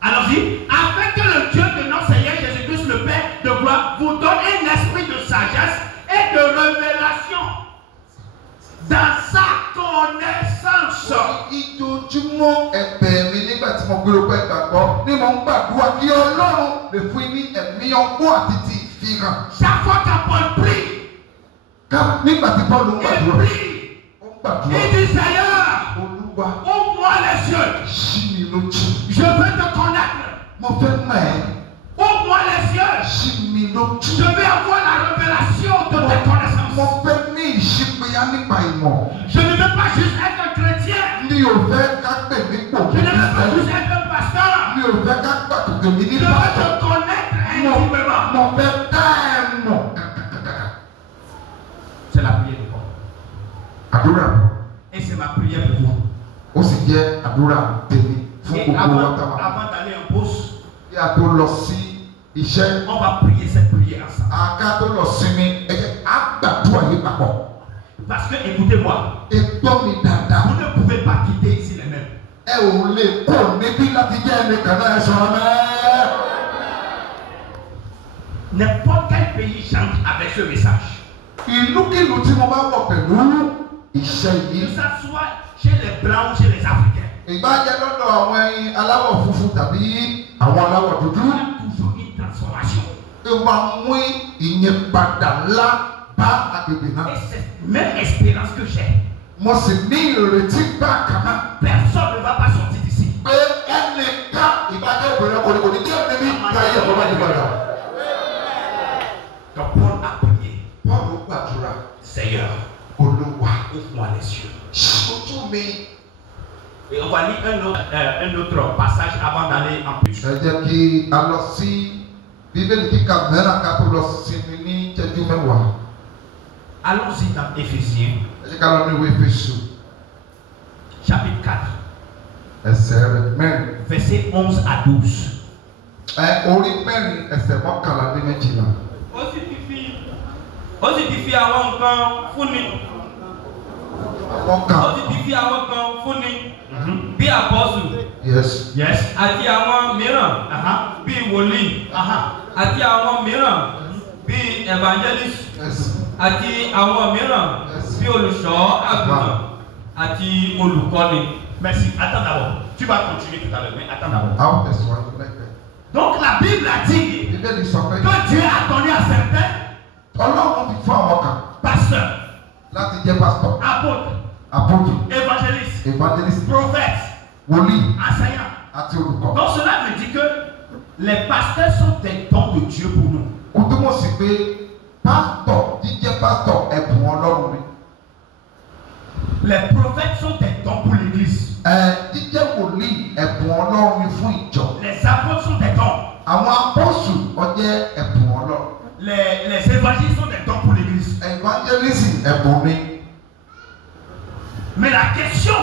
Allons-y, afin que le Dieu de notre Seigneur Jésus-Christ, le Père de gloire, vous donne un esprit de sagesse et de révélation dans sa connaissance. lójoojúmọ́ ẹ̀bẹ̀ mi nígbà tí mo gbé ọpẹ́ gbàgbọ́ ni mo ń gbàdúrà kí Ọlọ́run lè fún ní ẹ̀mí ọgbọ́n àti ti ìfihàn. Chaque fois que Paul prie, nígbà tí Paul ń gbàdúrà, il dit Seigneur, Olúwa, ouvre-moi les yeux. ṣí mi lójú. Je veux te connaître. Mo fẹ́ mọ̀ ẹ́. Ouvre-moi les yeux. Ṣí mi lójú. Je veux avoir la révélation de tes connaissances. Mo fẹ́ ní ìṣípayá nípa ìmọ̀. Je ne veux pas juste être un chrétien. Mi ò fẹ́ ká pè mí pò. Je ne veux pas juste être un pasteur. Mi ò fẹ́ ká pàtàkì mi ní Je veux pàtó. te connaître intimement. Mo fẹ́ dá ẹ mọ̀. C'est la prière de Paul. Àdúrà. Et c'est ma prière pour vous. Ó sì jẹ́ àdúrà tèmi fún Et gbogbo wa tá wà. avant d'aller en pause, Bí a tó lọ sí iṣẹ́. on va prier cette prière ensemble. Àká tó lọ sinmi, ẹ jẹ́ á gbàdúrà yìí papọ̀. Parce que écoutez-moi, Ètò mi dáadáa. vous ne pouvez pas quitter ici les mêmes. Ẹ ò lè kó níbí láti jẹ́ ẹnìkan náà ẹ sọ̀rọ̀ mẹ́. N'importe quel pays chante avec ce message. Ìlúkìlú tí mo bá wọ̀ pẹ̀lú iṣẹ́ Que yìí. ça soit chez les Blancs ou chez les Africains. Ìbájẹ́ lọ́dọ̀ àwọn aláwọ̀ funfun tàbí àwọn aláwọ̀ dúdú. Il y a toujours une transformation. Ó máa mú ìyípadà ńlá bá agbègbè náà. Et c'est la même espérance que j'ai. Mo sì ní ìrètí bákan náà. Personne ne va pas sortir d'ici. Pé ẹnìkan ìbájẹ́ obìnrin kò ní jẹ́ níbi káyé ẹ̀kọ́ bá yí padà. Donc Paul a prié. Paul gbàdúrà. Seigneur, Olúwa. ouvre-moi les yeux. Ṣojú mi. Et on va lire un autre passage avant d'aller en plus. Ẹ jẹ́ kí a lọ sí Bíbélì kíkà mìíràn ká tó lọ sinmi ní ìṣẹ́jú mẹ́wàá. Allons-y dans Éphésiens, Ẹ jẹ́ ká lọ ní ìwé Éfésù chapitre 4, ẹsẹ̀ rẹ̀ mẹ́rin. versets 11 à 12. Orí mẹ́rin ẹsẹ̀ mọ́kànlá dé méjìlá. Ó sì ti fi àwọn nǹkan fúnni. Wọ́n kà. Ó sì ti fi àwọn kan fúnni. Bí apọ́sù. Yes. Yes. Àti àwọn mìíràn. Bí wòlíì. Àti àwọn mìíràn. Bí evangelist. Yes. Àti àwọn mìíràn. Bí olùṣọ́ àgùntàn. Àti olùkọ́ni. Merci. Attends d'abord. Tu vas continuer tout à l'heure, mais attends d'abord. Àwọn tẹ̀síwájú lẹ́gbẹ̀ẹ́. Donc la Bible a dit Bíbélì sọ pé que Dieu a donné à certains Ọlọ́run ti fún àwọn kan pasteurs, láti jẹ́ pásítọ̀, apôtres, apôtù, évangélistes, evangelist, prophètes, wòlíì enseignants. àti olùkọ́. Donc cela veut dire que les pasteurs sont des dons de Dieu pour nous. Ó túmọ̀ sí pé pásítọ̀ jíjẹ́ pásítọ̀ ẹ̀bùn Ọlọ́run ni. Les prophètes sont des dons pour l'église. Jíjẹ́ wòlíì ẹ̀bùn Ọlọ́run ni fún ìjọ. Les apôtres sont des dons. Àwọn apọ́sù ó jẹ́ ẹ̀bùn Ọlọ́run. Les évangélistes sont des dons pour l'église. Evangelist ẹ̀bùn ni. Mais la question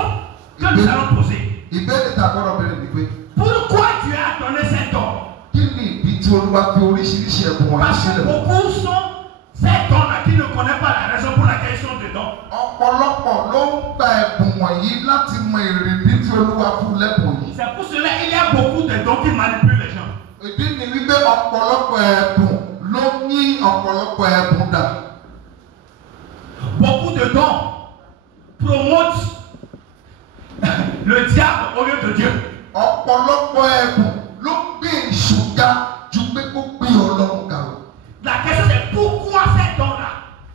que nous allons poser, Ìbéèrè tá a gbọ́dọ̀ béèrè ni pé pourquoi Dieu a donné ces dons? kí ni ìdí tí Olúwa fi oríṣiríṣi ẹ̀bùn wọ̀nyí Parce que sílẹ̀? beaucoup sont ces dons-là qui ne connaissent pas la raison pour laquelle ils sont dedans. Ọ̀pọ̀lọpọ̀ ló ń gba ẹ̀bùn wọ̀nyí láti mọ èrèdí tí Olúwa fún lẹ́bùn yìí. C'est pour cela qu'il y a beaucoup de dons qui manipulent les gens. Ìdí ni wípé ọ̀pọ̀lọpọ̀ ẹ̀bùn ló ní ọ̀pọ̀lọpọ̀ ẹ̀bùn dà. Beaucoup de dons promotent le diable au lieu de Dieu. Ọ̀pọ̀lọpọ̀ ẹ̀bùn ló gbé ìṣúgà ju pé kó gbé Ọlọ́run ga lọ. La question c'est pourquoi ces dons-là?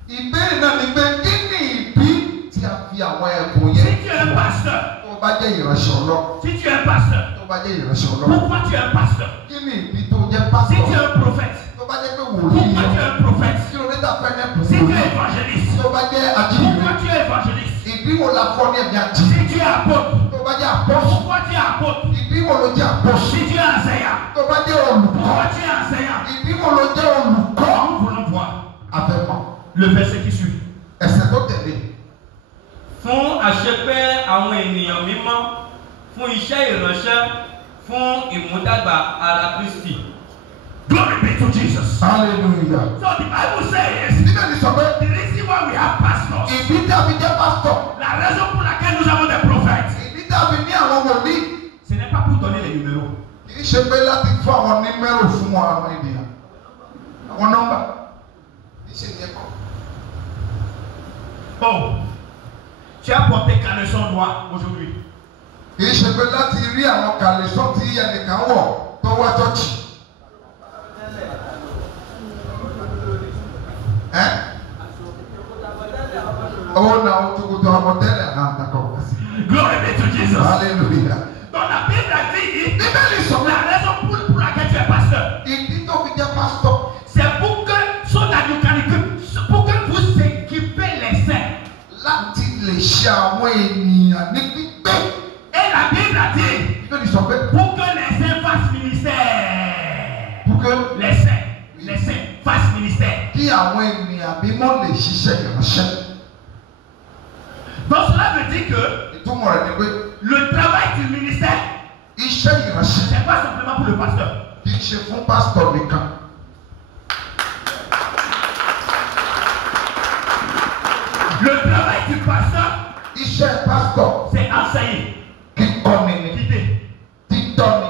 Ìbéèrè náà ni pé kí ni ìdí tí a fi àwọn ẹ̀bùn yẹn? Si tu es un pasteur, Tó bá jẹ́ ìránṣẹ́ Ọlọ́run. si tu es un pasteur, Tó bá jẹ́ ìránṣẹ́ Ọlọ́run. pourquoi tu es un pasteur? Kí ni ìdí tó jẹ́ Si pásítọ̀? tu es un prophète, Tó bá jẹ́ pé pourquoi wòlíì tu es yẹn. un prophète? Kí ló dé tá a fẹ́ ní ẹ̀bùn Si tu es wòlíì? évangéliste, Tó bá jẹ́ ajínigbé. pourquoi tu es évangéliste? Ìdí wo la fọ́ ní ẹ̀mí àjí? Si tu es apôtre, Tó bá jẹ́ apọ́sù. pourquoi tu es apôtre? Ìdí wo ló jẹ́ apọ́sù? Si tu es enseignant, Tó bá jẹ́ olùkọ́. pourquoi tu es enseignant? Ìdí wo ló jẹ́ olùkọ́? Nous voulons voir Àfẹ́mọ̀. le verset qui suit. Ẹsẹ̀ tó tẹ̀lé. Fún àṣepé àwọn ènìyàn mímọ́. Fún iṣẹ́ ìránṣẹ́. Fún ìmúdàgbà ara Kristi. Glory be to Jesus. Hallelujah. So the Bible says, Bíbélì sọ pé the reason why we have pastors, ìdí tàbí jẹ́ pásítọ̀. la raison pour laquelle nous avons des prophètes, Ìdí tàbí ní àwọn wòlíì. ce n'est pas pour donner les numéros. Kì í ṣe pé láti fún àwọn nímẹ́rò fún àwọn ènìyàn. Àwọn nọ́mbà. Kì í ṣe ìyẹn kọ́. Oh, tu as porté caleçon noir aujourd'hui. kì í ṣe pé láti rí àwọn kàlẹ́sọ́ tí ẹnìkan wọ̀ tó wá chọ́ọ̀chì. Oh, now to go to our hotel and glory be to Jesus. Hallelujah. Dans la Bible a dit, la raison pour laquelle tu es pasteur, c'est pour que vous équipez les saints. Et la Bible a dit, pour que les saints fassent ministère. Pour que les saints fassent ministère. Donc cela veut dire que le travail du ministère, c'est pas simplement pour le pasteur. Le travail du pasteur, c'est enseigner, quitter,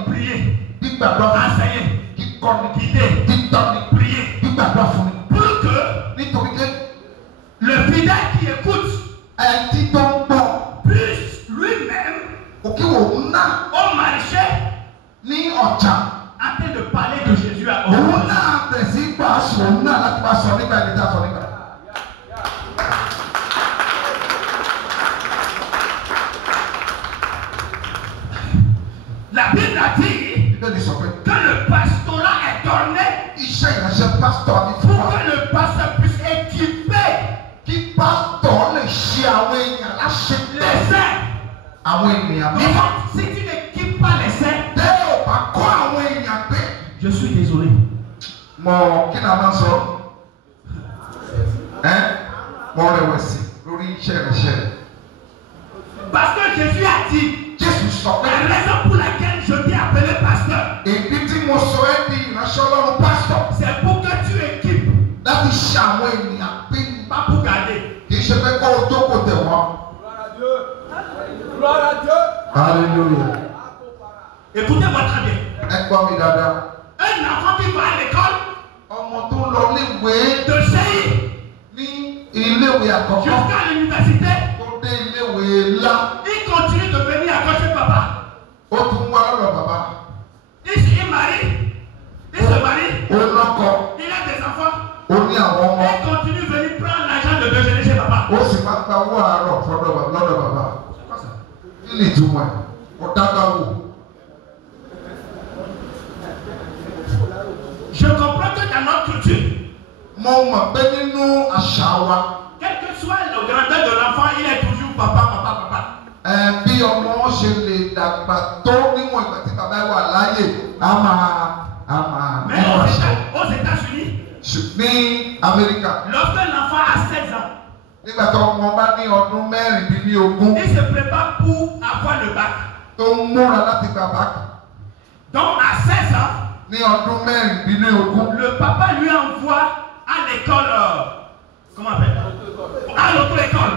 prier, enseigner, quitter, prier, pour que le fidèle qui écoute puisse lui-même au marché en train de parler de Jésus à La Bible a dit que le pastorat est donné pour que le pasteur puisse équiper les saints. Si tu n'équipes pas les saints, je suis désolé. Parce que Jésus a dit, la raison pour laquelle je t'ai appelé pasteur, c'est pour que tu équipes, pas pour garder. Gloire à Dieu. Alléluia. Écoutez-moi très bien. Un enfant qui va à l'école de CI jusqu'à l'université, il continue de venir à côté de papa. Il se marie, il a des enfants. Il continue de venir prendre l'argent de déjeuner chez papa. C'est quoi ça? Je comprends que dans notre culture, quel que soit le grandeur de l'enfant, il est toujours papa. Mais aux États-Unis, lorsque l'enfant a 16 ans, il se prépare pour avoir le bac. Donc à 16 ans, le papa lui envoie à l'école, comment on appelle, à l'auto-école.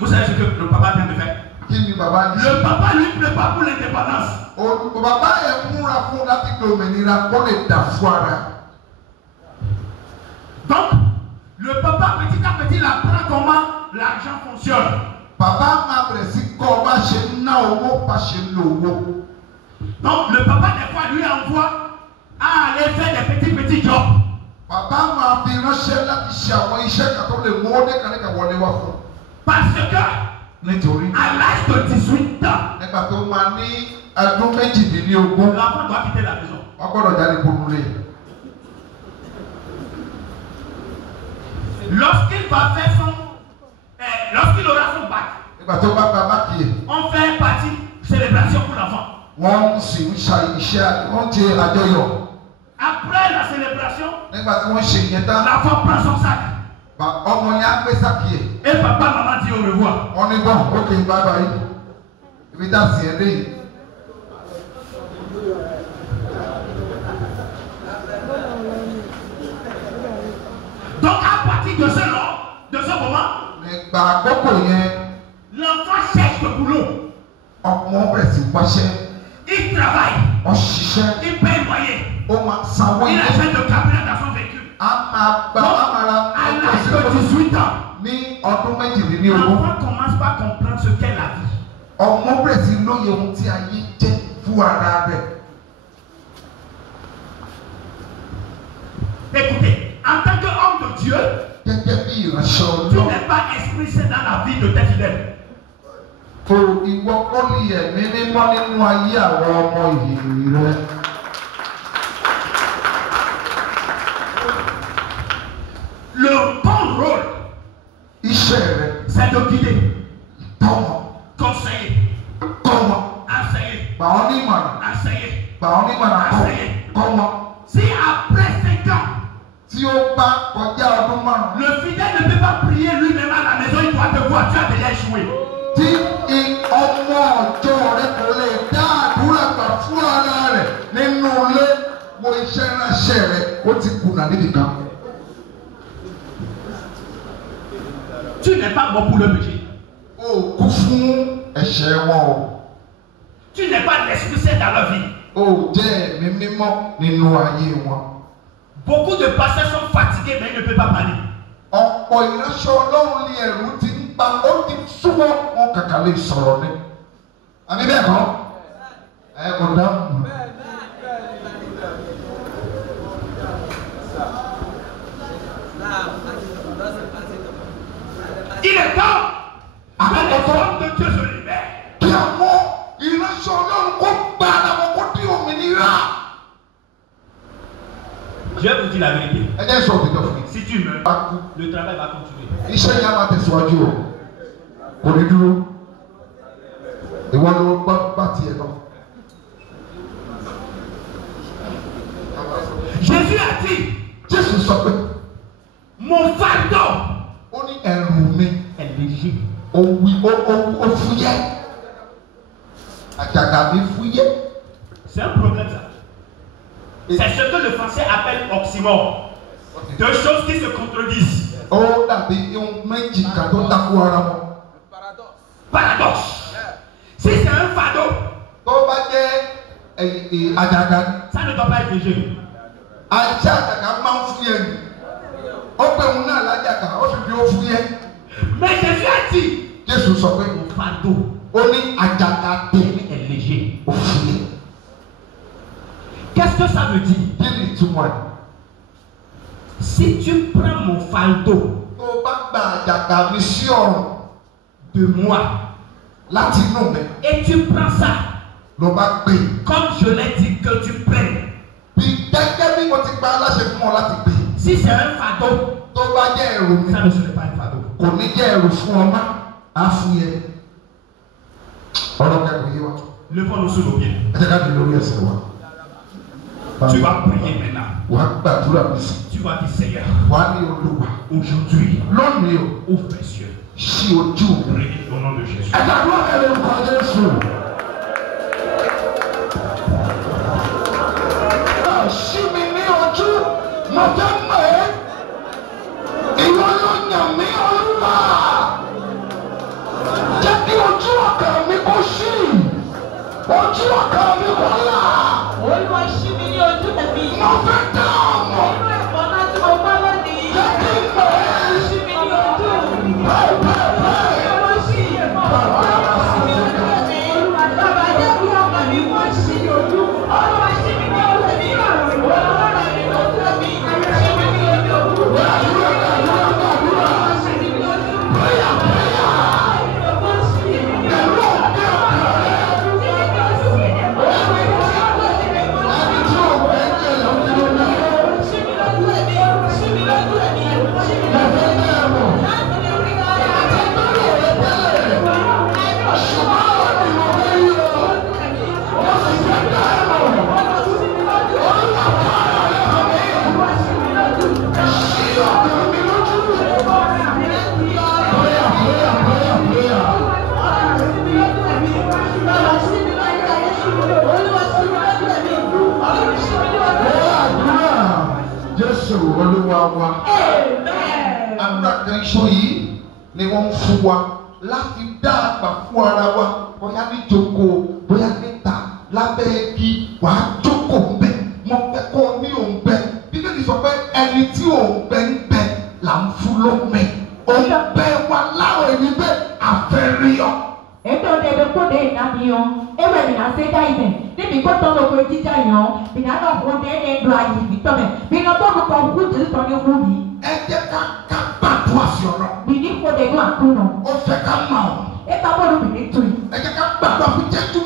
Vous savez ce que le papa vient de faire? Le papa lui prépare pour l'indépendance. Donc, le papa petit à petit apprend comment l'argent fonctionne. Donc, le papa des fois lui envoie à aller faire des petits jobs. Parce que à l'âge de 18 ans, l'enfant doit quitter la maison. Lorsqu'il va faire lorsqu'il aura son bac, on fait une partie célébration pour l'enfant. Après la célébration, l'enfant prend son sac. Et papa, maman dit au revoir. On est bon, ok, bye bye. Donc à partir de ce moment, l'enfant cherche le boulot. Il travaille. Il paye le loyer. Il achète le carburant dans son véhicule. À l'âge de 18 ans, l'enfant commence par comprendre ce qu'est la vie. Écoutez, en tant qu'homme de Dieu, tu n'es pas expulsé dans la vie de tes fidèles. Le bon rôle, c'est de guider, conseiller, enseigner. Si après 5 ans, le fidèle ne peut pas prier lui-même à la maison, il doit te voir, tu as déjà échoué. Tu n'es pas bon pour le péché. Tu n'es pas l'expulsé dans la vie. Beaucoup de pasteurs sont fatigués, mais ils ne peuvent pas parler. Il est temps que les hommes de Dieu se libèrent. Je vous dis la vérité. Si tu meurs, le travail va continuer. Jésus a dit, mon fardeau est léger. C'est un problème ça. C'est ce que le français appelle oxymore. Deux choses qui se contredisent. Paradoxe. Si c'est un fardeau, ça ne doit pas être léger. Mais Jésus a dit, mon fardeau est léger. Qu'est-ce que ça veut dire? Si tu prends mon fardeau de moi et tu prends ça comme je l'ai dit que tu prennes, si c'est un fardeau, ça ne serait pas un fardeau. Levons-nous sur nos pieds. Tu vas prier maintenant. Tu vas dire Seigneur, aujourd'hui, ouvre mes yeux. Prie au nom de Jésus. Ni wọ́n fún wa láti dá àgbà fún ara wa bóyá ní jókòó bóyá níta lábẹ́ igi wàá jókòó ńbẹ̀ mo fẹ́ kọ́ ní òun bẹ́ bíbélì sọ pé ẹni ẹni tí ò gbẹ̀ngbẹ̀ là ń fún lómi. Ó ń bẹ wa láwọn ẹni bẹ́ẹ̀ àfẹ́ríyọ. Ètò ìdẹ̀bẹ̀ kó dé ìnáníyàn, ewé mi náà ṣe dá ibẹ̀, níbi kó tọ́ lóko jíjà yàn, bìnnà náà kó dé ní ẹ̀dùn ayé ìbítọ́ bẹ̀, bìnnà tó lùkọ̀ òkú jù sọ ní fún mi. Ẹ jẹ́ ká gbàdúrà sí ọ̀rọ̀. Bìnnì kó dé inú àkúnà. Ó fẹ́ ká mọ̀ ọ́. Ẹ ká bọ́ọ̀lù bìnnì tù yìí. Ẹ jẹ́ ká gbàdúrà fún Jésù